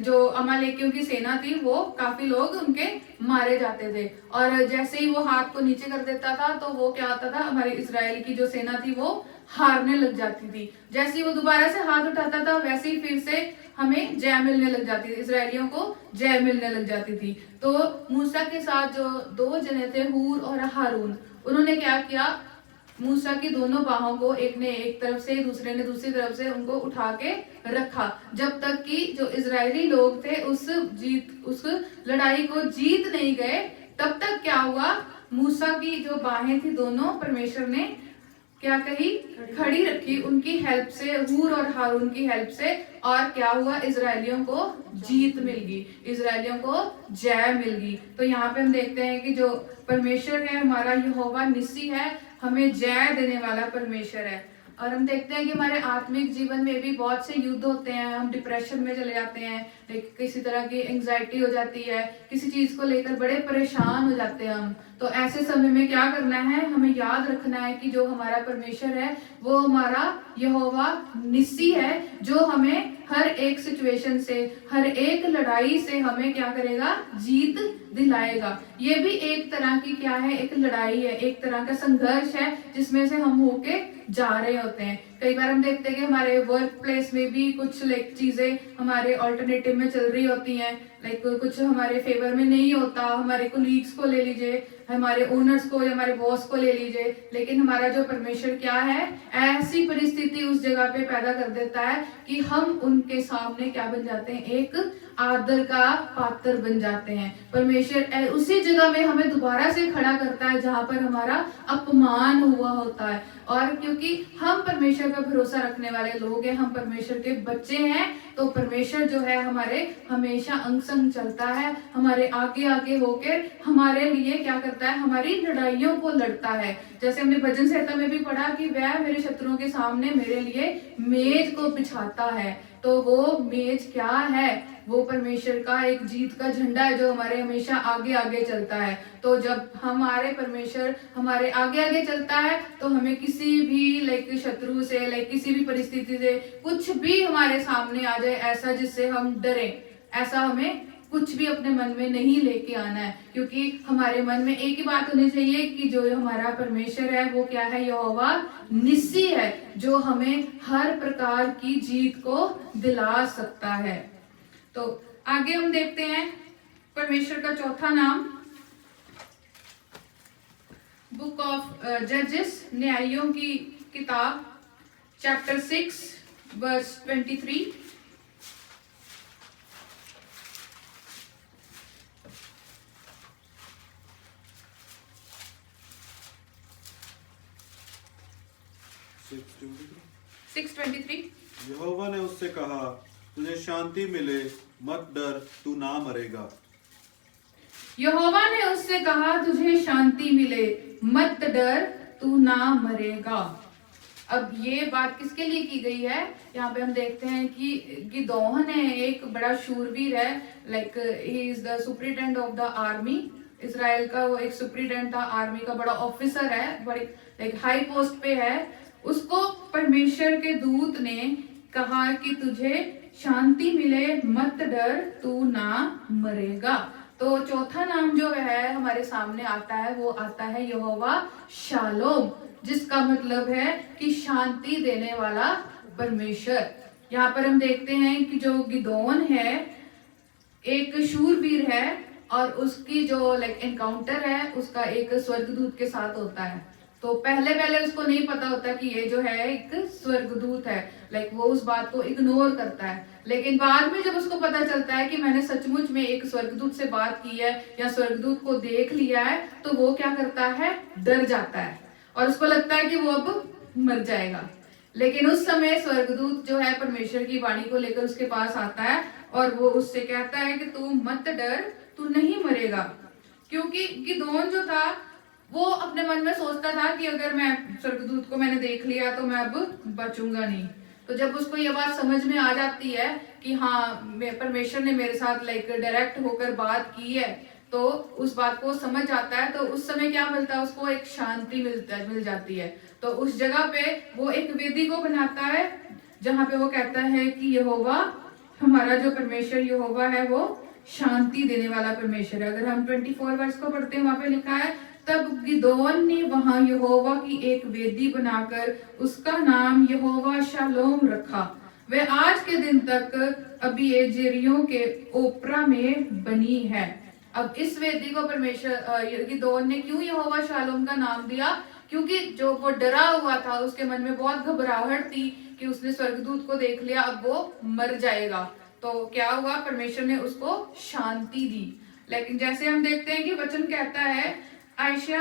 जो अमालेकियों की सेना थी वो काफी लोग उनके मारे जाते थे। और जैसे ही वो हाथ को नीचे कर देता था तो वो क्या होता था, हमारे इजराइल की जो सेना थी वो हारने लग जाती थी। जैसे ही वो दोबारा से हाथ उठाता था वैसे ही फिर से हमें जय मिलने लग जाती थी, इजरायलियों को जय मिलने लग जाती थी। तो मूसा के साथ जो दो जने थे, हूर और हारून, उन्होंने क्या किया, मूसा की दोनों बाहों को एक ने एक तरफ से दूसरे ने दूसरी तरफ से उनको उठा के रखा, जब तक कि जो इजरायली लोग थे उस लड़ाई को जीत नहीं गए। तब तक क्या हुआ, मूसा की जो बाहें थी दोनों परमेश्वर ने क्या कही, खड़ी रखी उनकी हेल्प से, हूर और हारून की हेल्प से। और क्या हुआ, इजरायलियों को जीत मिल गई, इजरायलियों को जय मिल गई। तो यहाँ पे हम देखते हैं कि जो परमेश्वर है हमारा यहोवा निसी है, हमें जय देने वाला परमेश्वर है। और हम देखते हैं कि हमारे आत्मिक जीवन में भी बहुत से युद्ध होते हैं, हम डिप्रेशन में चले जाते हैं, किसी तरह की एंजाइटी हो जाती है, किसी चीज को लेकर बड़े परेशान हो जाते हैं हम। तो ऐसे समय में क्या करना है, हमें याद रखना है कि जो हमारा परमेश्वर है वो हमारा यहोवा निसी है, जो हमें हर एक सिचुएशन से, हर एक लड़ाई से हमें क्या करेगा, जीत दिलाएगा। ये भी एक तरह की क्या है, एक लड़ाई है, एक तरह का संघर्ष है जिसमें से हम होके जा रहे होते हैं। कई बार हम देखते हैं कि हमारे वर्क प्लेस में भी कुछ लाइक चीजें हमारे ऑल्टरनेटिव में चल रही होती हैं, लाइक कुछ हमारे फेवर में नहीं होता। हमारे कोलीग्स को ले लीजिए, हमारे ओनर्स को या हमारे बॉस को ले लीजिए, लेकिन हमारा जो परमेश्वर क्या है, ऐसी परिस्थिति उस जगह पे पैदा कर देता है कि हम उनके सामने क्या बन जाते हैं, एक आदर का पात्र बन जाते हैं। परमेश्वर उसी जगह में हमें दोबारा से खड़ा करता है जहां पर हमारा अपमान हुआ होता है। और क्योंकि हम परमेश्वर पर भरोसा रखने वाले लोग हैं, हम परमेश्वर के बच्चे हैं, तो परमेश्वर जो है हमारे हमेशा अंग संग चलता है, हमारे आगे आगे होकर हमारे लिए क्या करता है, हमारी लड़ाइयों को लड़ता है। जैसे हमने भजन संहिता में भी पढ़ा कि वह मेरे शत्रुओं के सामने मेरे लिए मेज को बिछाता है। तो वो मेज क्या है, वो परमेश्वर का एक जीत का झंडा है जो हमारे हमेशा आगे आगे चलता है। तो जब हमारे परमेश्वर हमारे आगे आगे चलता है तो हमें किसी भी लाइक शत्रु से, लाइक किसी भी परिस्थिति से कुछ भी हमारे सामने आ जाए ऐसा जिससे हम डरें, ऐसा हमें कुछ भी अपने मन में नहीं लेके आना है। क्योंकि हमारे मन में एक ही बात होनी चाहिए कि जो हमारा परमेश्वर है वो क्या है, यहोवा निस्सी है, जो हमें हर प्रकार की जीत को दिला सकता है। तो आगे हम देखते हैं परमेश्वर का चौथा नाम, बुक ऑफ जजेस, न्यायों की किताब, चैप्टर 6 वर्स 23। सिक्स 23। यहोवा ने उससे कहा, तुझे शांति मिले, मत डर, तू ना मरेगा। यहोवा ने उससे कहा, तुझे शांति मिले, मत डर, तू ना मरेगा। अब ये बात किसके लिए की गई है, यहाँ पे हम देखते हैं कि गिदोन है, एक बड़ा शूरवीर है, like he is the superintendent of the army. Israel का वो एक सुपरिटेंडेंट था, आर्मी का बड़ा ऑफिसर है, बड़ी लाइक हाई पोस्ट पे है। उसको परमेश्वर के दूत ने कहा कि तुझे शांति मिले, मत डर, तू ना मरेगा। तो चौथा नाम जो है हमारे सामने आता है, वो आता है यहोवा शालोम, जिसका मतलब है कि शांति देने वाला परमेश्वर। यहाँ पर हम देखते हैं कि जो गिदोन है एक शूरवीर है और उसकी जो लाइक एनकाउंटर है उसका एक स्वर्गदूत के साथ होता है। तो पहले उसको नहीं पता होता कि ये जो है एक स्वर्गदूत है, लाइक वो उस बात को इग्नोर करता है। लेकिन बाद में जब उसको पता चलता है कि मैंने सचमुच में एक स्वर्गदूत से बात की है या स्वर्गदूत को देख लिया है, तो वो क्या करता है, डर जाता है और उसको लगता है कि वो अब मर जाएगा। लेकिन उस समय स्वर्गदूत जो है परमेश्वर की वाणी को लेकर उसके पास आता है और वो उससे कहता है कि तू मत डर, तू नहीं मरेगा। क्योंकि गिदोन जो था वो अपने मन में सोचता था कि अगर मैं स्वर्गदूत को मैंने देख लिया तो मैं अब बचूंगा नहीं। तो जब उसको ये बात समझ में आ जाती है कि हाँ परमेश्वर ने मेरे साथ लाइक डायरेक्ट होकर बात की है, तो उस बात को समझ आता है। तो उस समय क्या मिलता है उसको, एक शांति मिल जाती है। तो उस जगह पे वो एक वेदी को बनाता है जहाँ पे वो कहता है कि यहोवा, हमारा जो परमेश्वर यहोवा है वो शांति देने वाला परमेश्वर है। अगर हम 24 वर्ष को पढ़ते हैं, वहां पे लिखा है, तब गिदोन ने वहां यहोवा की एक वेदी बनाकर उसका नाम यहोवा शालोम रखा। वह आज के दिन तक अबीएजेरियों के ओपरा में बनी है। अब इस वेदी को परमेश्वर गिदोन ने क्यों यहोवा शालोम का नाम दिया, क्योंकि जो वो डरा हुआ था, उसके मन में बहुत घबराहट थी कि उसने स्वर्गदूत को देख लिया, अब वो मर जाएगा। तो क्या हुआ, परमेश्वर ने उसको शांति दी। लेकिन जैसे हम देखते हैं कि वचन कहता है आयशा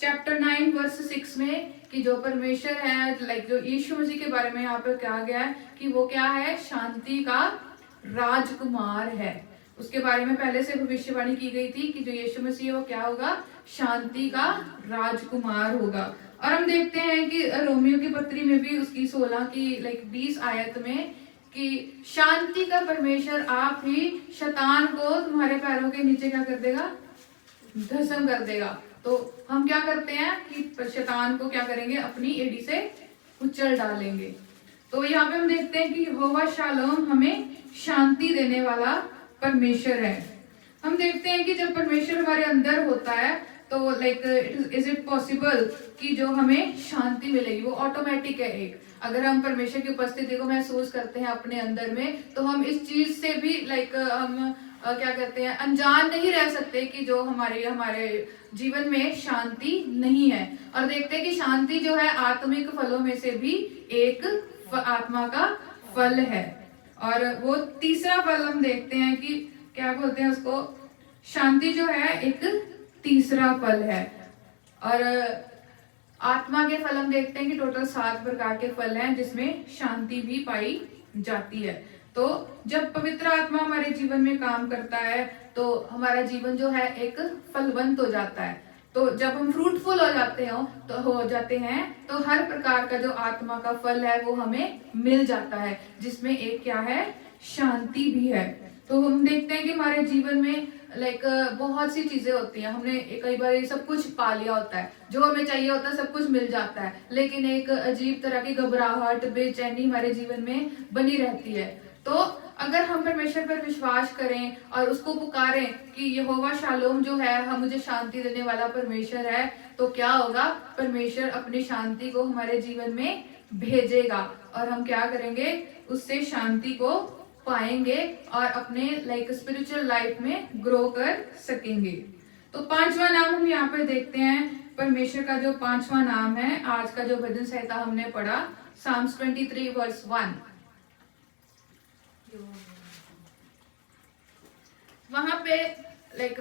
चैप्टर 9 वर्स 6 में कि जो परमेश्वर है, लाइक जो यीशु मसीह के बारे में यहाँ पर कहा गया है कि वो क्या है, शांति का राजकुमार है। उसके बारे में पहले से भविष्यवाणी की गई थी कि जो यीशु मसीह है वो क्या होगा, शांति का राजकुमार होगा। और हम देखते हैं कि रोमियो की पत्री में भी उसकी 16 की लाइक 20 आयत में कि शांति का परमेश्वर आप ही शैतान को तुम्हारे पैरों के नीचे क्या कर देगा, धसम कर देगा। तो हम क्या करते हैं कि शैतान को क्या करेंगे, अपनी एड़ी से कुचल डालेंगे। तो यहाँ पे हम देखते हैं कि यहोवा शालोम हमें शांति देने वाला परमेश्वर है। हम देखते हैं कि जब परमेश्वर हमारे अंदर होता है तो लाइक इज इट पॉसिबल कि जो हमें शांति मिलेगी, वो ऑटोमेटिक है। एक अगर हम परमेश्वर की उपस्थिति को महसूस करते हैं अपने अंदर में, तो हम इस चीज से भी हम क्या कहते हैं, अनजान नहीं रह सकते कि जो हमारे जीवन में शांति नहीं है। और देखते हैं कि शांति जो है आत्मिक फलों में से भी एक आत्मा का फल है। और वो तीसरा फल हम देखते हैं कि क्या बोलते हैं उसको, शांति जो है एक तीसरा फल है। और आत्मा के फल हम देखते हैं कि टोटल 7 प्रकार के फल हैं जिसमें शांति भी पाई जाती है। तो जब पवित्र आत्मा हमारे जीवन में काम करता है तो हमारा जीवन जो है एक फलवंत हो जाता है। तो जब हम फ्रूटफुल हो जाते हैं तो हर प्रकार का जो आत्मा का फल है वो हमें मिल जाता है, जिसमें एक क्या है, शांति भी है। तो हम देखते हैं कि हमारे जीवन में बहुत सी चीजें होती हैं, हमने कई बार ये सब कुछ पा लिया होता है, जो हमें चाहिए होता है सब कुछ मिल जाता है, लेकिन एक अजीब तरह की घबराहट, बेचैनी हमारे जीवन में बनी रहती है। तो अगर हम परमेश्वर पर विश्वास करें और उसको पुकारें कि यहोवा शालोम जो है, हम मुझे शांति देने वाला परमेश्वर है, तो क्या होगा, परमेश्वर अपनी शांति को हमारे जीवन में भेजेगा और हम क्या करेंगे, उससे शांति को पाएंगे और अपने स्पिरिचुअल लाइफ में ग्रो कर सकेंगे। तो 5वां नाम हम यहाँ पर देखते हैं, परमेश्वर का जो 5वां नाम है, आज का जो भजन संहिता हमने पढ़ा, साम्स 23 वर्स 1, वहां पे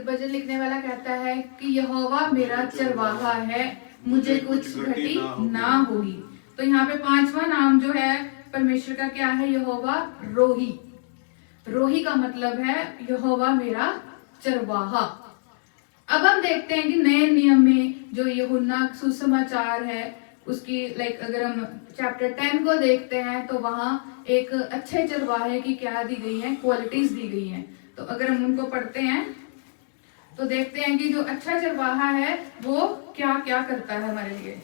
भजन लिखने वाला कहता है कि यहोवा मेरा चरवाहा है, मुझे कुछ घटी ना होगी। तो यहाँ पे 5वां नाम जो है परमेश्वर का क्या है, यहोवा रोही। रोही का मतलब है यहोवा मेरा चरवाहा। अब हम देखते हैं कि नए नियम में जो यूहन्ना सुसमाचार है उसकी अगर हम चैप्टर 10 को देखते हैं तो वहां एक अच्छे चरवाहे की क्या दी गई है, क्वालिटीज दी गई हैं। तो अगर हम उनको पढ़ते हैं तो देखते हैं कि जो अच्छा चरवाहा है वो क्या क्या करता है हमारे लिए।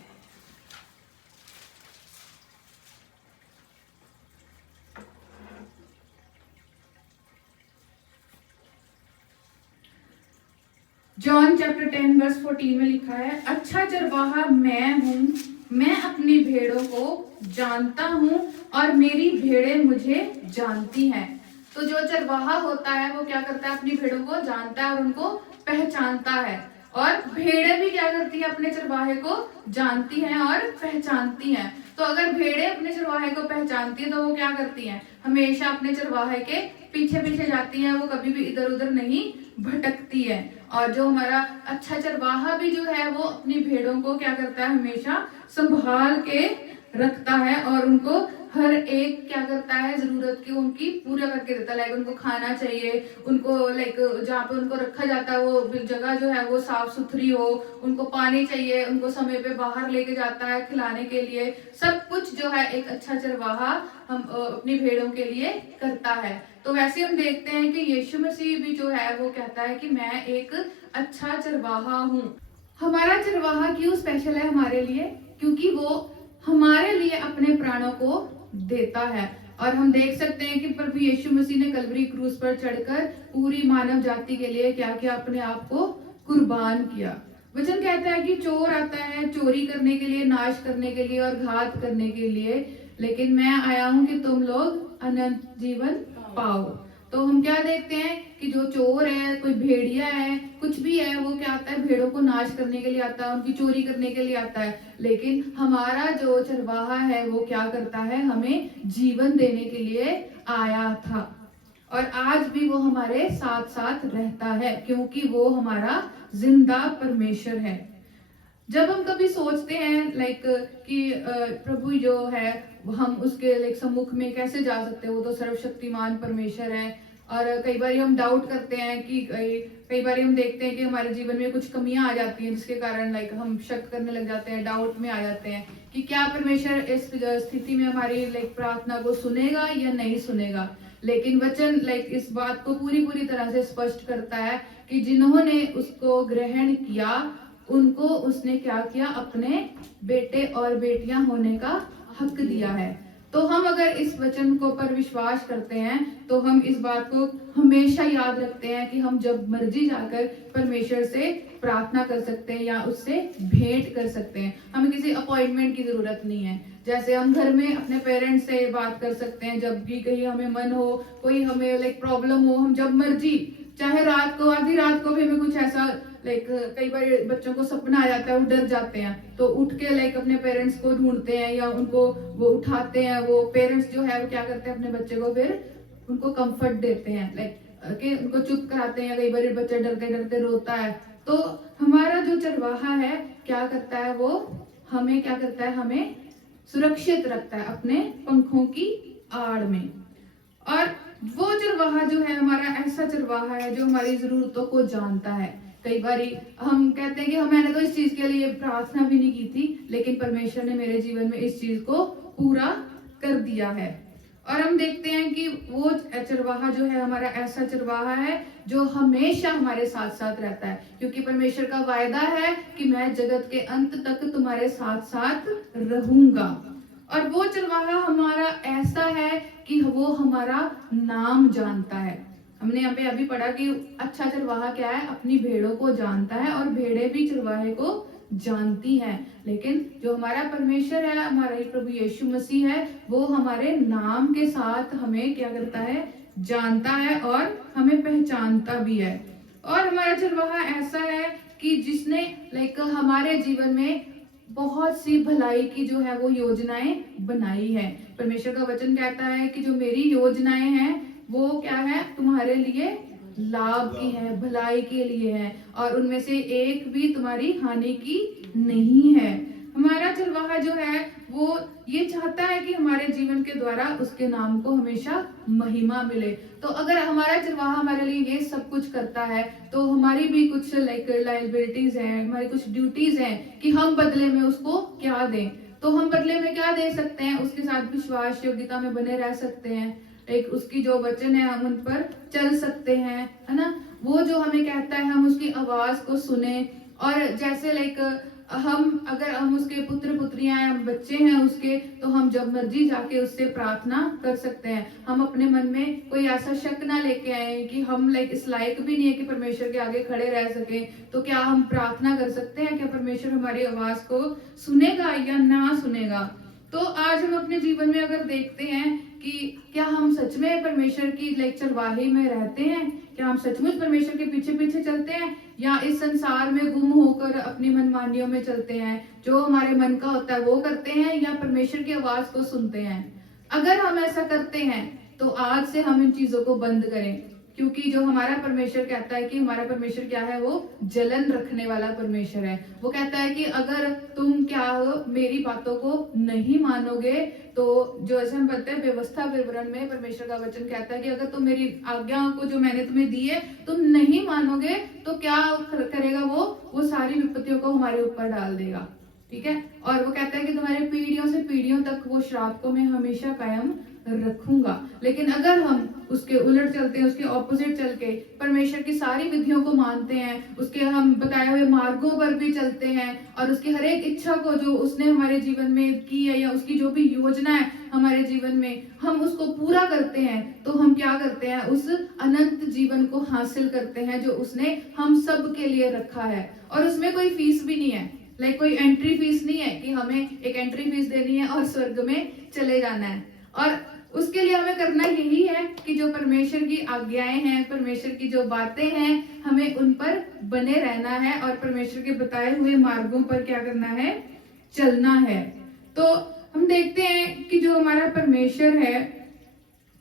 जॉन चैप्टर 10 वर्स 14 में लिखा है, अच्छा चरवाहा मैं हूँ, मैं अपनी भेड़ों को जानता हूँ और मेरी भेड़ें मुझे जानती हैं। तो जो चरवाहा होता है वो क्या करता है, अपनी भेड़ों को जानता है और उनको पहचानता है। और भेड़ें भी क्या करती है, अपने चरवाहे को जानती हैं और पहचानती हैं। तो अगर भेड़ें अपने चरवाहे को पहचानती है तो वो क्या करती हैं, हमेशा अपने चरवाहे के पीछे पीछे जाती हैं, वो कभी भी इधर उधर नहीं भटकती है। और जो हमारा अच्छा चरवाहा भी जो है वो अपनी भेड़ों को क्या करता है, हमेशा संभाल के रखता है और उनको हर एक क्या करता है, जरूरत की उनकी पूरा करके देता है। उनको खाना चाहिए, उनको जहाँ पे उनको रखा जाता है वो जगह जो है वो साफ सुथरी हो, उनको पानी चाहिए, उनको समय पे बाहर लेके जाता है खिलाने के लिए। सब कुछ जो है एक अच्छा चरवाहा हम अपनी भेड़ों के लिए करता है। तो वैसे हम देखते हैं कि यीशु मसीह भी जो है वो कहता है कि मैं एक अच्छा चरवाहा हूँ। हमारा चरवाहा क्यों स्पेशल है हमारे लिए, क्योंकि वो हमारे लिए अपने प्राणों को देता है। और हम देख सकते हैं कि प्रभु यीशु मसीह ने कलवरी क्रूस पर चढ़कर पूरी मानव जाति के लिए क्या किया, अपने आप को कुर्बान किया। वचन कहता है कि चोर आता है चोरी करने के लिए, नाश करने के लिए और घात करने के लिए, लेकिन मैं आया हूं कि तुम लोग अनंत जीवन पाओ। तो हम क्या देखते हैं कि जो चोर है, कोई भेड़िया है, कुछ भी है, वो क्या आता है, भेड़ों को नाश करने के लिए आता है, उनकी चोरी करने के लिए आता है। लेकिन हमारा जो चरवाहा है वो क्या करता है, हमें जीवन देने के लिए आया था और आज भी वो हमारे साथ साथ रहता है, क्योंकि वो हमारा जिंदा परमेश्वर है। जब हम कभी सोचते हैं कि प्रभु जो है हम उसके सम्मुख में कैसे जा सकते हैं, वो तो सर्वशक्तिमान परमेश्वर है। और कई बार हम डाउट करते हैं कि कई बार हम देखते हैं कि हमारे जीवन में कुछ कमियां आ जाती हैं, जिसके कारण हम शक करने लग जाते हैं, डाउट में आ जाते हैं कि क्या परमेश्वर इस स्थिति में हमारी प्रार्थना को सुनेगा या नहीं सुनेगा। लेकिन वचन इस बात को पूरी तरह से स्पष्ट करता है कि जिन्होंने उसको ग्रहण किया उनको उसने क्या किया, अपने बेटे और बेटियां होने का हक दिया है। तो हम अगर इस वचन को पर विश्वास करते हैं तो हम इस बात को हमेशा याद रखते हैं कि हम जब मर्जी जाकर परमेश्वर से प्रार्थना कर सकते हैं या उससे भेंट कर सकते हैं। हमें किसी अपॉइंटमेंट की जरूरत नहीं है। जैसे हम घर में अपने पेरेंट्स से बात कर सकते हैं, जब भी कहीं हमें मन हो, कोई हमें लाइक प्रॉब्लम हो, हम जब मर्जी, चाहे रात को, आधी रात को भी हमें कुछ ऐसा लाइक कई बार बच्चों को सपना आ जाता है, वो डर जाते हैं, तो उठ के लाइक अपने पेरेंट्स को ढूंढते हैं या उनको वो उठाते हैं। वो पेरेंट्स जो है वो क्या करते हैं, अपने बच्चे को फिर उनको कंफर्ट देते हैं, लाइक कि उनको चुप कराते हैं। कई बार बच्चा डरते डरते रोता है, तो हमारा जो चरवाहा है क्या करता है, वो हमें क्या करता है, हमें सुरक्षित रखता है अपने पंखों की आड़ में। और वो चरवाहा जो है हमारा ऐसा चरवाहा है जो हमारी जरूरतों को जानता है। कई बार हम कहते हैं कि मैंने तो इस चीज के लिए प्रार्थना भी नहीं की थी, लेकिन परमेश्वर ने मेरे जीवन में इस चीज को पूरा कर दिया है। और हम देखते हैं कि वो चरवाहा जो है हमारा ऐसा चरवाहा है जो हमेशा हमारे साथ साथ रहता है, क्योंकि परमेश्वर का वायदा है कि मैं जगत के अंत तक तुम्हारे साथ साथ रहूंगा। और वो चरवाहा हमारा ऐसा है कि वो हमारा नाम जानता है। हमने यहाँ पे अभी पढ़ा कि अच्छा चरवाहा क्या है, अपनी भेड़ों को जानता है और भेड़ें भी चरवाहे को जानती हैं। लेकिन जो हमारा परमेश्वर है, हमारा ही प्रभु यीशु मसीह है, वो हमारे नाम के साथ हमें क्या करता है, जानता है और हमें पहचानता भी है। और हमारा चरवाहा ऐसा है कि जिसने लाइक हमारे जीवन में बहुत सी भलाई की जो है वो योजनाएं बनाई है। परमेश्वर का वचन कहता है कि जो मेरी योजनाएं हैं वो क्या है, तुम्हारे लिए लाभ की है, भलाई के लिए है, और उनमें से एक भी तुम्हारी हानि की नहीं है। हमारा चरवाहा जो है वो ये चाहता है कि हमारे जीवन के द्वारा उसके नाम को हमेशा महिमा मिले। तो अगर हमारा चरवाहा हमारे लिए ये सब कुछ करता है, तो हमारी भी कुछ लाइक लायबिलिटीज हैं, हमारी कुछ ड्यूटीज हैं कि हम बदले में उसको क्या दें। तो हम बदले में क्या दे सकते हैं, उसके साथ विश्वास योग्यता में बने रह सकते हैं, एक उसकी जो वचन है हम उन पर चल सकते हैं, है ना। वो जो हमें कहता है हम उसकी आवाज को सुने। और जैसे लाइक अगर हम उसके पुत्र पुत्रियां हैं, बच्चे हैं उसके, तो हम जब मर्जी जाके उससे प्रार्थना कर सकते हैं। हम अपने मन में कोई ऐसा शक ना लेके आए कि हम लाइक इस लायक भी नहीं है कि परमेश्वर के आगे खड़े रह सके। तो क्या हम प्रार्थना कर सकते हैं, क्या परमेश्वर हमारी आवाज को सुनेगा या ना सुनेगा। तो आज हम अपने जीवन में अगर देखते हैं कि क्या हम सच में परमेश्वर की लाइक चरवाही में रहते हैं, क्या हम सचमुच परमेश्वर के पीछे पीछे चलते हैं, या इस संसार में गुम होकर अपनी मनमानियों में चलते हैं, जो हमारे मन का होता है वो करते हैं, या परमेश्वर की आवाज को सुनते हैं। अगर हम ऐसा करते हैं तो आज से हम इन चीजों को बंद करें, क्योंकि जो हमारा परमेश्वर कहता है कि हमारा परमेश्वर क्या है, वो जलन रखने वाला परमेश्वर है। वो कहता है कि अगर तुम क्या हो, मेरी बातों को नहीं मानोगे, तो जो ऐसे हम पढ़ते हैं व्यवस्था विवरण में परमेश्वर का वचन कहता है कि अगर तुम मेरी आज्ञा को जो मैंने तुम्हें दी है तुम नहीं मानोगे, तो क्या करेगा, वो सारी विपत्तियों को हमारे ऊपर डाल देगा। ठीक है। और वो कहता है कि तुम्हारे पीढ़ियों से पीढ़ियों तक वो श्राप को मैं हमेशा कायम रखूंगा। लेकिन अगर हम उसके उलट चलते हैं, उसके ऑपोजिट चल के परमेश्वर की सारी विधियों को मानते हैं, उसके हम बताए हुए मार्गों पर भी चलते हैं, और उसकी हर एक इच्छा को जो उसने हमारे जीवन में की है, या उसकी जो भी योजना है हमारे जीवन में, हम उसको पूरा करते हैं, तो हम क्या करते हैं, उस अनंत जीवन को हासिल करते हैं जो उसने हम सब के लिए रखा है। और उसमें कोई फीस भी नहीं है, लाइक कोई एंट्री फीस नहीं है कि हमें एक एंट्री फीस देनी है और स्वर्ग में चले जाना है। और उसके लिए हमें करना यही है कि जो परमेश्वर की आज्ञाएं हैं, परमेश्वर की जो बातें हैं, हमें उन पर बने रहना है और परमेश्वर के बताए हुए मार्गों पर क्या करना है, चलना है। तो हम देखते हैं कि जो हमारा परमेश्वर है,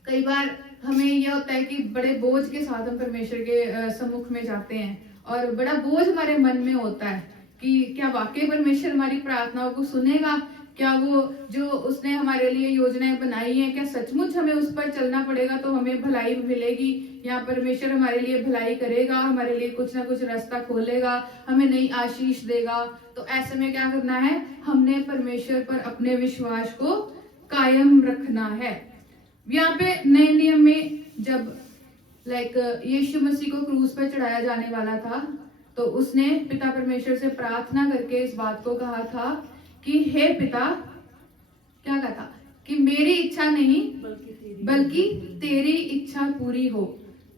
कई बार हमें यह होता है कि बड़े बोझ के साथ हम परमेश्वर के सम्मुख में जाते हैं, और बड़ा बोझ हमारे मन में होता है कि क्या वाकई परमेश्वर हमारी प्रार्थनाओं को सुनेगा, क्या वो जो उसने हमारे लिए योजनाएं बनाई हैं, क्या सचमुच हमें उस पर चलना पड़ेगा तो हमें भलाई मिलेगी, या परमेश्वर हमारे लिए भलाई करेगा, हमारे लिए कुछ ना कुछ रास्ता खोलेगा, हमें नई आशीष देगा। तो ऐसे में क्या करना है, हमने परमेश्वर पर अपने विश्वास को कायम रखना है। यहाँ पे नए नियम में जब लाइक यीशु मसीह को क्रूस पर चढ़ाया जाने वाला था, तो उसने पिता परमेश्वर से प्रार्थना करके इस बात को कहा था कि हे पिता, क्या कहा था, कि मेरी इच्छा नहीं बल्कि तेरी इच्छा पूरी हो।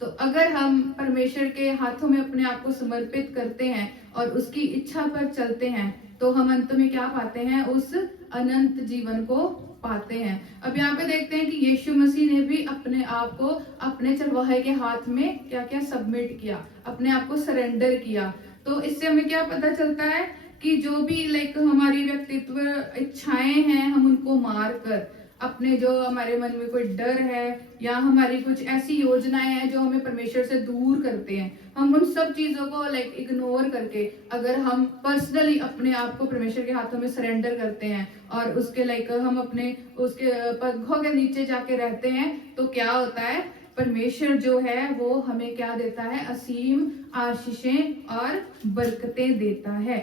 तो अगर हम परमेश्वर के हाथों में अपने आप को समर्पित करते हैं और उसकी इच्छा पर चलते हैं, तो हम अंत में क्या पाते हैं, उस अनंत जीवन को पाते हैं। अब यहाँ पे देखते हैं कि यीशु मसीह ने भी अपने आप को अपने चरवाहे के हाथ में क्या क्या सबमिट किया, अपने आप को सरेंडर किया। तो इससे हमें क्या पता चलता है कि जो भी हमारी व्यक्तित्व इच्छाएं हैं, हम उनको मार कर अपने जो हमारे मन में कोई डर है या हमारी कुछ ऐसी योजनाएं हैं जो हमें परमेश्वर से दूर करते हैं, हम उन सब चीजों को इग्नोर करके अगर हम पर्सनली अपने आप को परमेश्वर के हाथों में सरेंडर करते हैं और उसके हम अपने उसके पंखों के नीचे जाके रहते हैं, तो क्या होता है, परमेश्वर जो है वो हमें क्या देता है, असीम आशीषें और बरकतें देता है।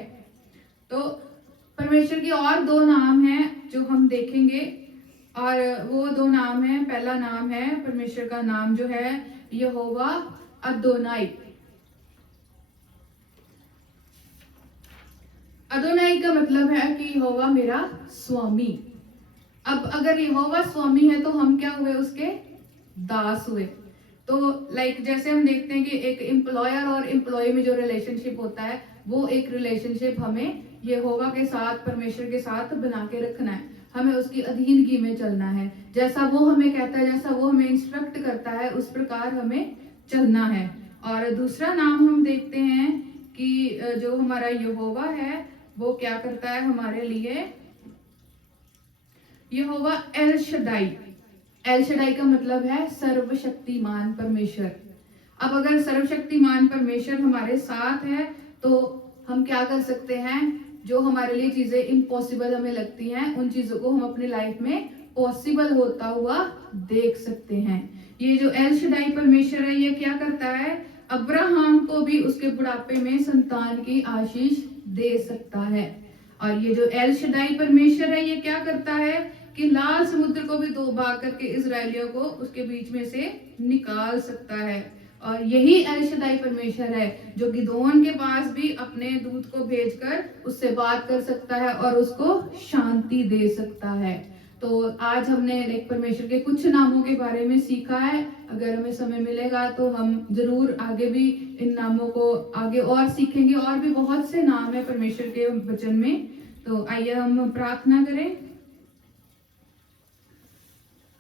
तो परमेश्वर के और दो नाम हैं जो हम देखेंगे, और वो दो नाम है, पहला नाम है परमेश्वर का नाम जो है यहोवा अदोनाई। अदोनाई का मतलब है कि यहोवा मेरा स्वामी। अब अगर यहोवा स्वामी है तो हम क्या हुए, उसके दास हुए। तो जैसे हम देखते हैं कि एक एम्प्लॉयर और एम्प्लॉय में जो रिलेशनशिप होता है, वो एक रिलेशनशिप हमें यहोवा के साथ, परमेश्वर के साथ बना के रखना है। हमें उसकी अधीनगी में चलना है, जैसा वो हमें कहता है, जैसा वो हमें इंस्ट्रक्ट करता है, उस प्रकार हमें चलना है। और दूसरा नाम हम देखते हैं कि जो हमारा यहोवा है वो क्या करता है हमारे लिए, यहोवा एल शदाई। एल शदाई का मतलब है सर्वशक्तिमान परमेश्वर। अब अगर सर्वशक्तिमान परमेश्वर हमारे साथ है तो हम क्या कर सकते हैं, जो हमारे लिए चीजें इम्पॉसिबल हमें लगती हैं, उन चीजों को हम अपनी लाइफ में पॉसिबल होता हुआ देख सकते हैं। ये जो एल शदाई परमेश्वर है, ये क्या करता है, अब्राहम को भी उसके बुढ़ापे में संतान की आशीष दे सकता है। और ये जो एल शदाई परमेश्वर है, ये क्या करता है कि लाल समुद्र को भी दो भाग करके इजरायलियों को उसके बीच में से निकाल सकता है। और यही एल शदाई परमेश्वर है जो गिदोन के पास भी अपने दूत को भेजकर उससे बात कर सकता है और उसको शांति दे सकता है। तो आज हमने परमेश्वर के कुछ नामों के बारे में सीखा है। अगर हमें समय मिलेगा तो हम जरूर आगे भी इन नामों को आगे और सीखेंगे, और भी बहुत से नाम है परमेश्वर के वचन में। तो आइए हम प्रार्थना करें।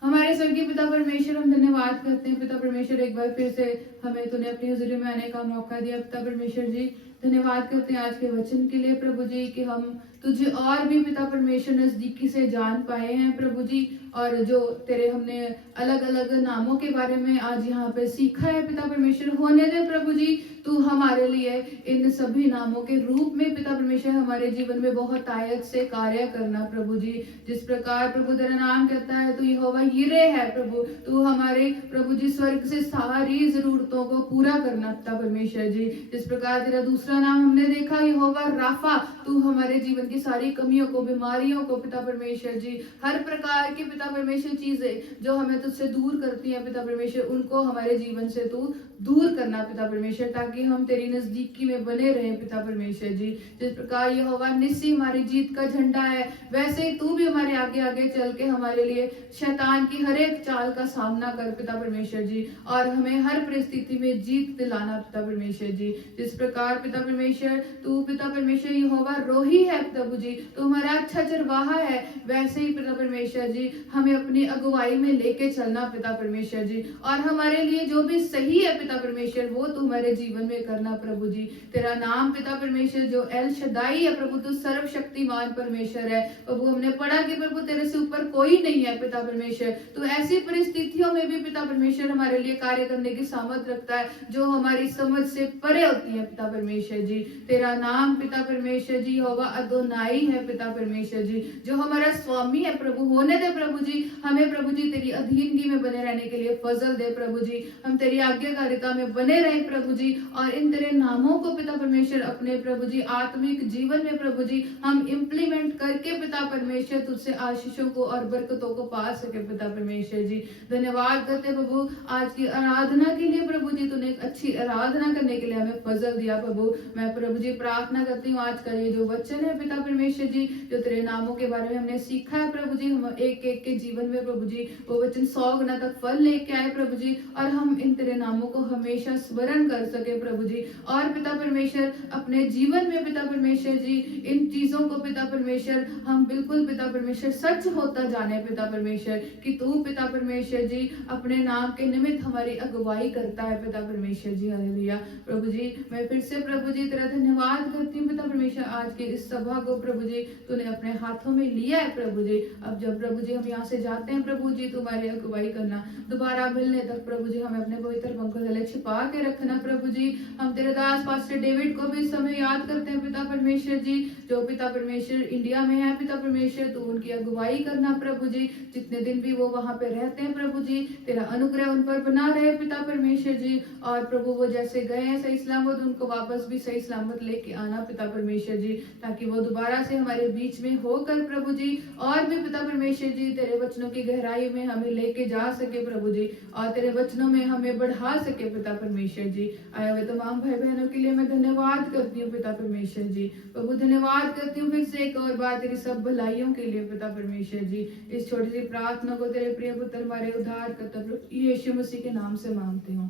हमारे स्वर्गीय पिता परमेश्वर, हम धन्यवाद करते हैं पिता परमेश्वर, एक बार फिर से हमें तूने अपनी हुजूरी में आने का मौका दिया। पिता परमेश्वर जी, धन्यवाद करते हैं आज के वचन के लिए प्रभु जी, कि हम तुझे और भी पिता परमेश्वर नजदीकी से जान पाए हैं प्रभु जी। और जो तेरे हमने अलग अलग नामों के बारे में आज यहाँ पे सीखा है पिता परमेश्वर, होने दे प्रभु जी तू हमारे लिए इन सभी नामों के रूप में पिता परमेश्वर हमारे जीवन में बहुत आयत से कार्य करना प्रभु जी। जिस प्रकार प्रभु तेरा नाम कहता है तू यहोवा यिरे है प्रभु, तू हमारे प्रभु जी स्वर्ग से सारी जरूरतों को पूरा करना पिता परमेश्वर जी। जिस प्रकार तेरा दूसरा नाम हमने देखा यहोवा राफा, तू हमारे जीवन की सारी कमियों को, बीमारियों को पिता परमेश्वर जी, हर प्रकार की पिता परमेश्वर चीजें जो हमें तुझसे दूर करती हैं पिता परमेश्वर, उनको हमारे जीवन से तू दूर करना पिता परमेश्वर, ताकि हम तेरी नजदीकी में बने रहें पिता परमेश्वर जी। जिस प्रकार यहोवा निस्सी हमारी जीत का झंडा है, वैसे ही तू भी हमारे आगे आगे चल के हमारे लिए शैतान की हर एक चाल का सामना कर पिता परमेश्वर जी, और हमें हर परिस्थिति में जीत दिलाना पिता परमेश्वर जी। जिस प्रकार पिता परमेश्वर तू पिता परमेश्वर यहोवा रोही है प्रभु जी, तो हमारा अच्छा चरवाहा है, वैसे ही पिता परमेश्वर जी हमें अपनी अगुवाई में लेके चलना पिता परमेश्वर जी। और हमारे लिए जो भी सही है पिता परमेश्वर, वो तू हमारे जीवन में करना प्रभु जी। तेरा नाम पिता परमेश्वर जो एल शदाई है प्रभु, तू सर्वशक्तिमान परमेश्वर है प्रभु। हमने पढ़ा कि प्रभु तेरे से ऊपर कोई नहीं है पिता परमेश्वर, तो ऐसी परिस्थितियों में भी पिता परमेश्वर हमारे लिए कार्य करने की सामर्थ्य रखता है जो हमारी समझ से परे होती है पिता परमेश्वर जी। तेरा नाम पिता परमेश्वर जी यहोवा अदोनाई है पिता परमेश्वर जी, जो हमारा स्वामी है प्रभु। होने दे प्रभु जी हमें प्रभु जी तेरी अधीनगी में बने रहने के लिए फजल दे प्रभु जी, हम तेरी आज्ञाकारिता में बने रहे प्रभु जी, और इन तेरे नामों को पिता परमेश्वर अपने प्रभु जी आत्मिक जीवन में प्रभु जी हम इम्प्लीमेंट करके पिता परमेश्वर तुझसे आशीषों को और बरकतों को पा सके पिता परमेश्वर जी। धन्यवाद करते प्रभु आज की आराधना के लिए प्रभु जी, तूने एक अच्छी आराधना करने के लिए हमें फजल दिया प्रभु। मैं प्रभु जी प्रार्थना करती हूँ आज का ये जो वचन है पिता परमेश्वर जी, जो तेरे नामों के बारे में हमने सीखा है प्रभु जी, हम एक एक के जीवन में प्रभु जी वो वचन 100 गुना तक फल लेके आए प्रभु जी, और हम इन तेरे नामों को हमेशा स्मरण कर सके प्रभु जी। और पिता परमेश्वर अपने जीवन में पिता परमेश्वर जी इन चीजों को पिता परमेश्वर हम बिल्कुल पिता परमेश्वर सच होता जाने पिता परमेश्वर कि तू पिता परमेश्वर जी अपने नाम के निमित्त हमारी अगुवाई करता है पिता परमेश्वर जी। हालेलुया प्रभु जी। मैं फिर से प्रभु जी तेरा धन्यवाद करती हूँ पिता परमेश्वर आज की इस सभा को प्रभु जी तूने अपने हाथों में लिया है प्रभु जी। अब जब प्रभु जी हम यहाँ से जाते हैं प्रभु जी तुम्हारी अगुवाई करना, दोबारा मिलने तक प्रभु जी हमें अपने पवित्र पंखों तले छिपा के रखना प्रभु जी। हम तेरे दास पास्टर डेविड को भी इस समय याद करते हैं पिता परमेश्वर जी, जो पिता परमेश्वर इंडिया में है पिता परमेश्वर तू उनकी अगुवाई करना प्रभु जी। जितने दिन भी वो वहाँ पे रहते हैं प्रभु जी तेरा अनुग्रह उन पर बना रहे पिता परमेश्वर जी। और प्रभु वो जैसे गए हैं सही सलामत उनको वापस भी सही सलामत लेके आना पिता परमेश्वर जी, ताकि वो दोबारा से हमारे बीच में होकर प्रभु जी और भी पिता परमेश्वर जी तेरे वचनों की गहराई में हमें लेके जा सके प्रभु जी, और तेरे वचनों में हमें बढ़ा सके पिता परमेश्वर जी। आए हुए तमाम भाई बहनों के लिए मैं धन्यवाद करती हूँ पिता परमेश्वर जी। प्रभु धन्यवाद करती हूँ फिर से एक और बार तेरी सब भलाइयों के लिए पिता परमेश्वर जी। इस छोटी सी प्रार्थना को तेरे प्रिय पुत्र हमारे उद्धार करता प्रभु यीशु मसीह के नाम से मांगते हूँ,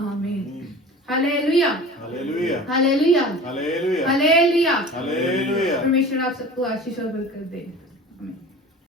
आमीन। Hallelujah hallelujah hallelujah hallelujah hallelujah. Hallelujah. परमेश्वर आप सबको आशीष और बरकत दे, आमीन।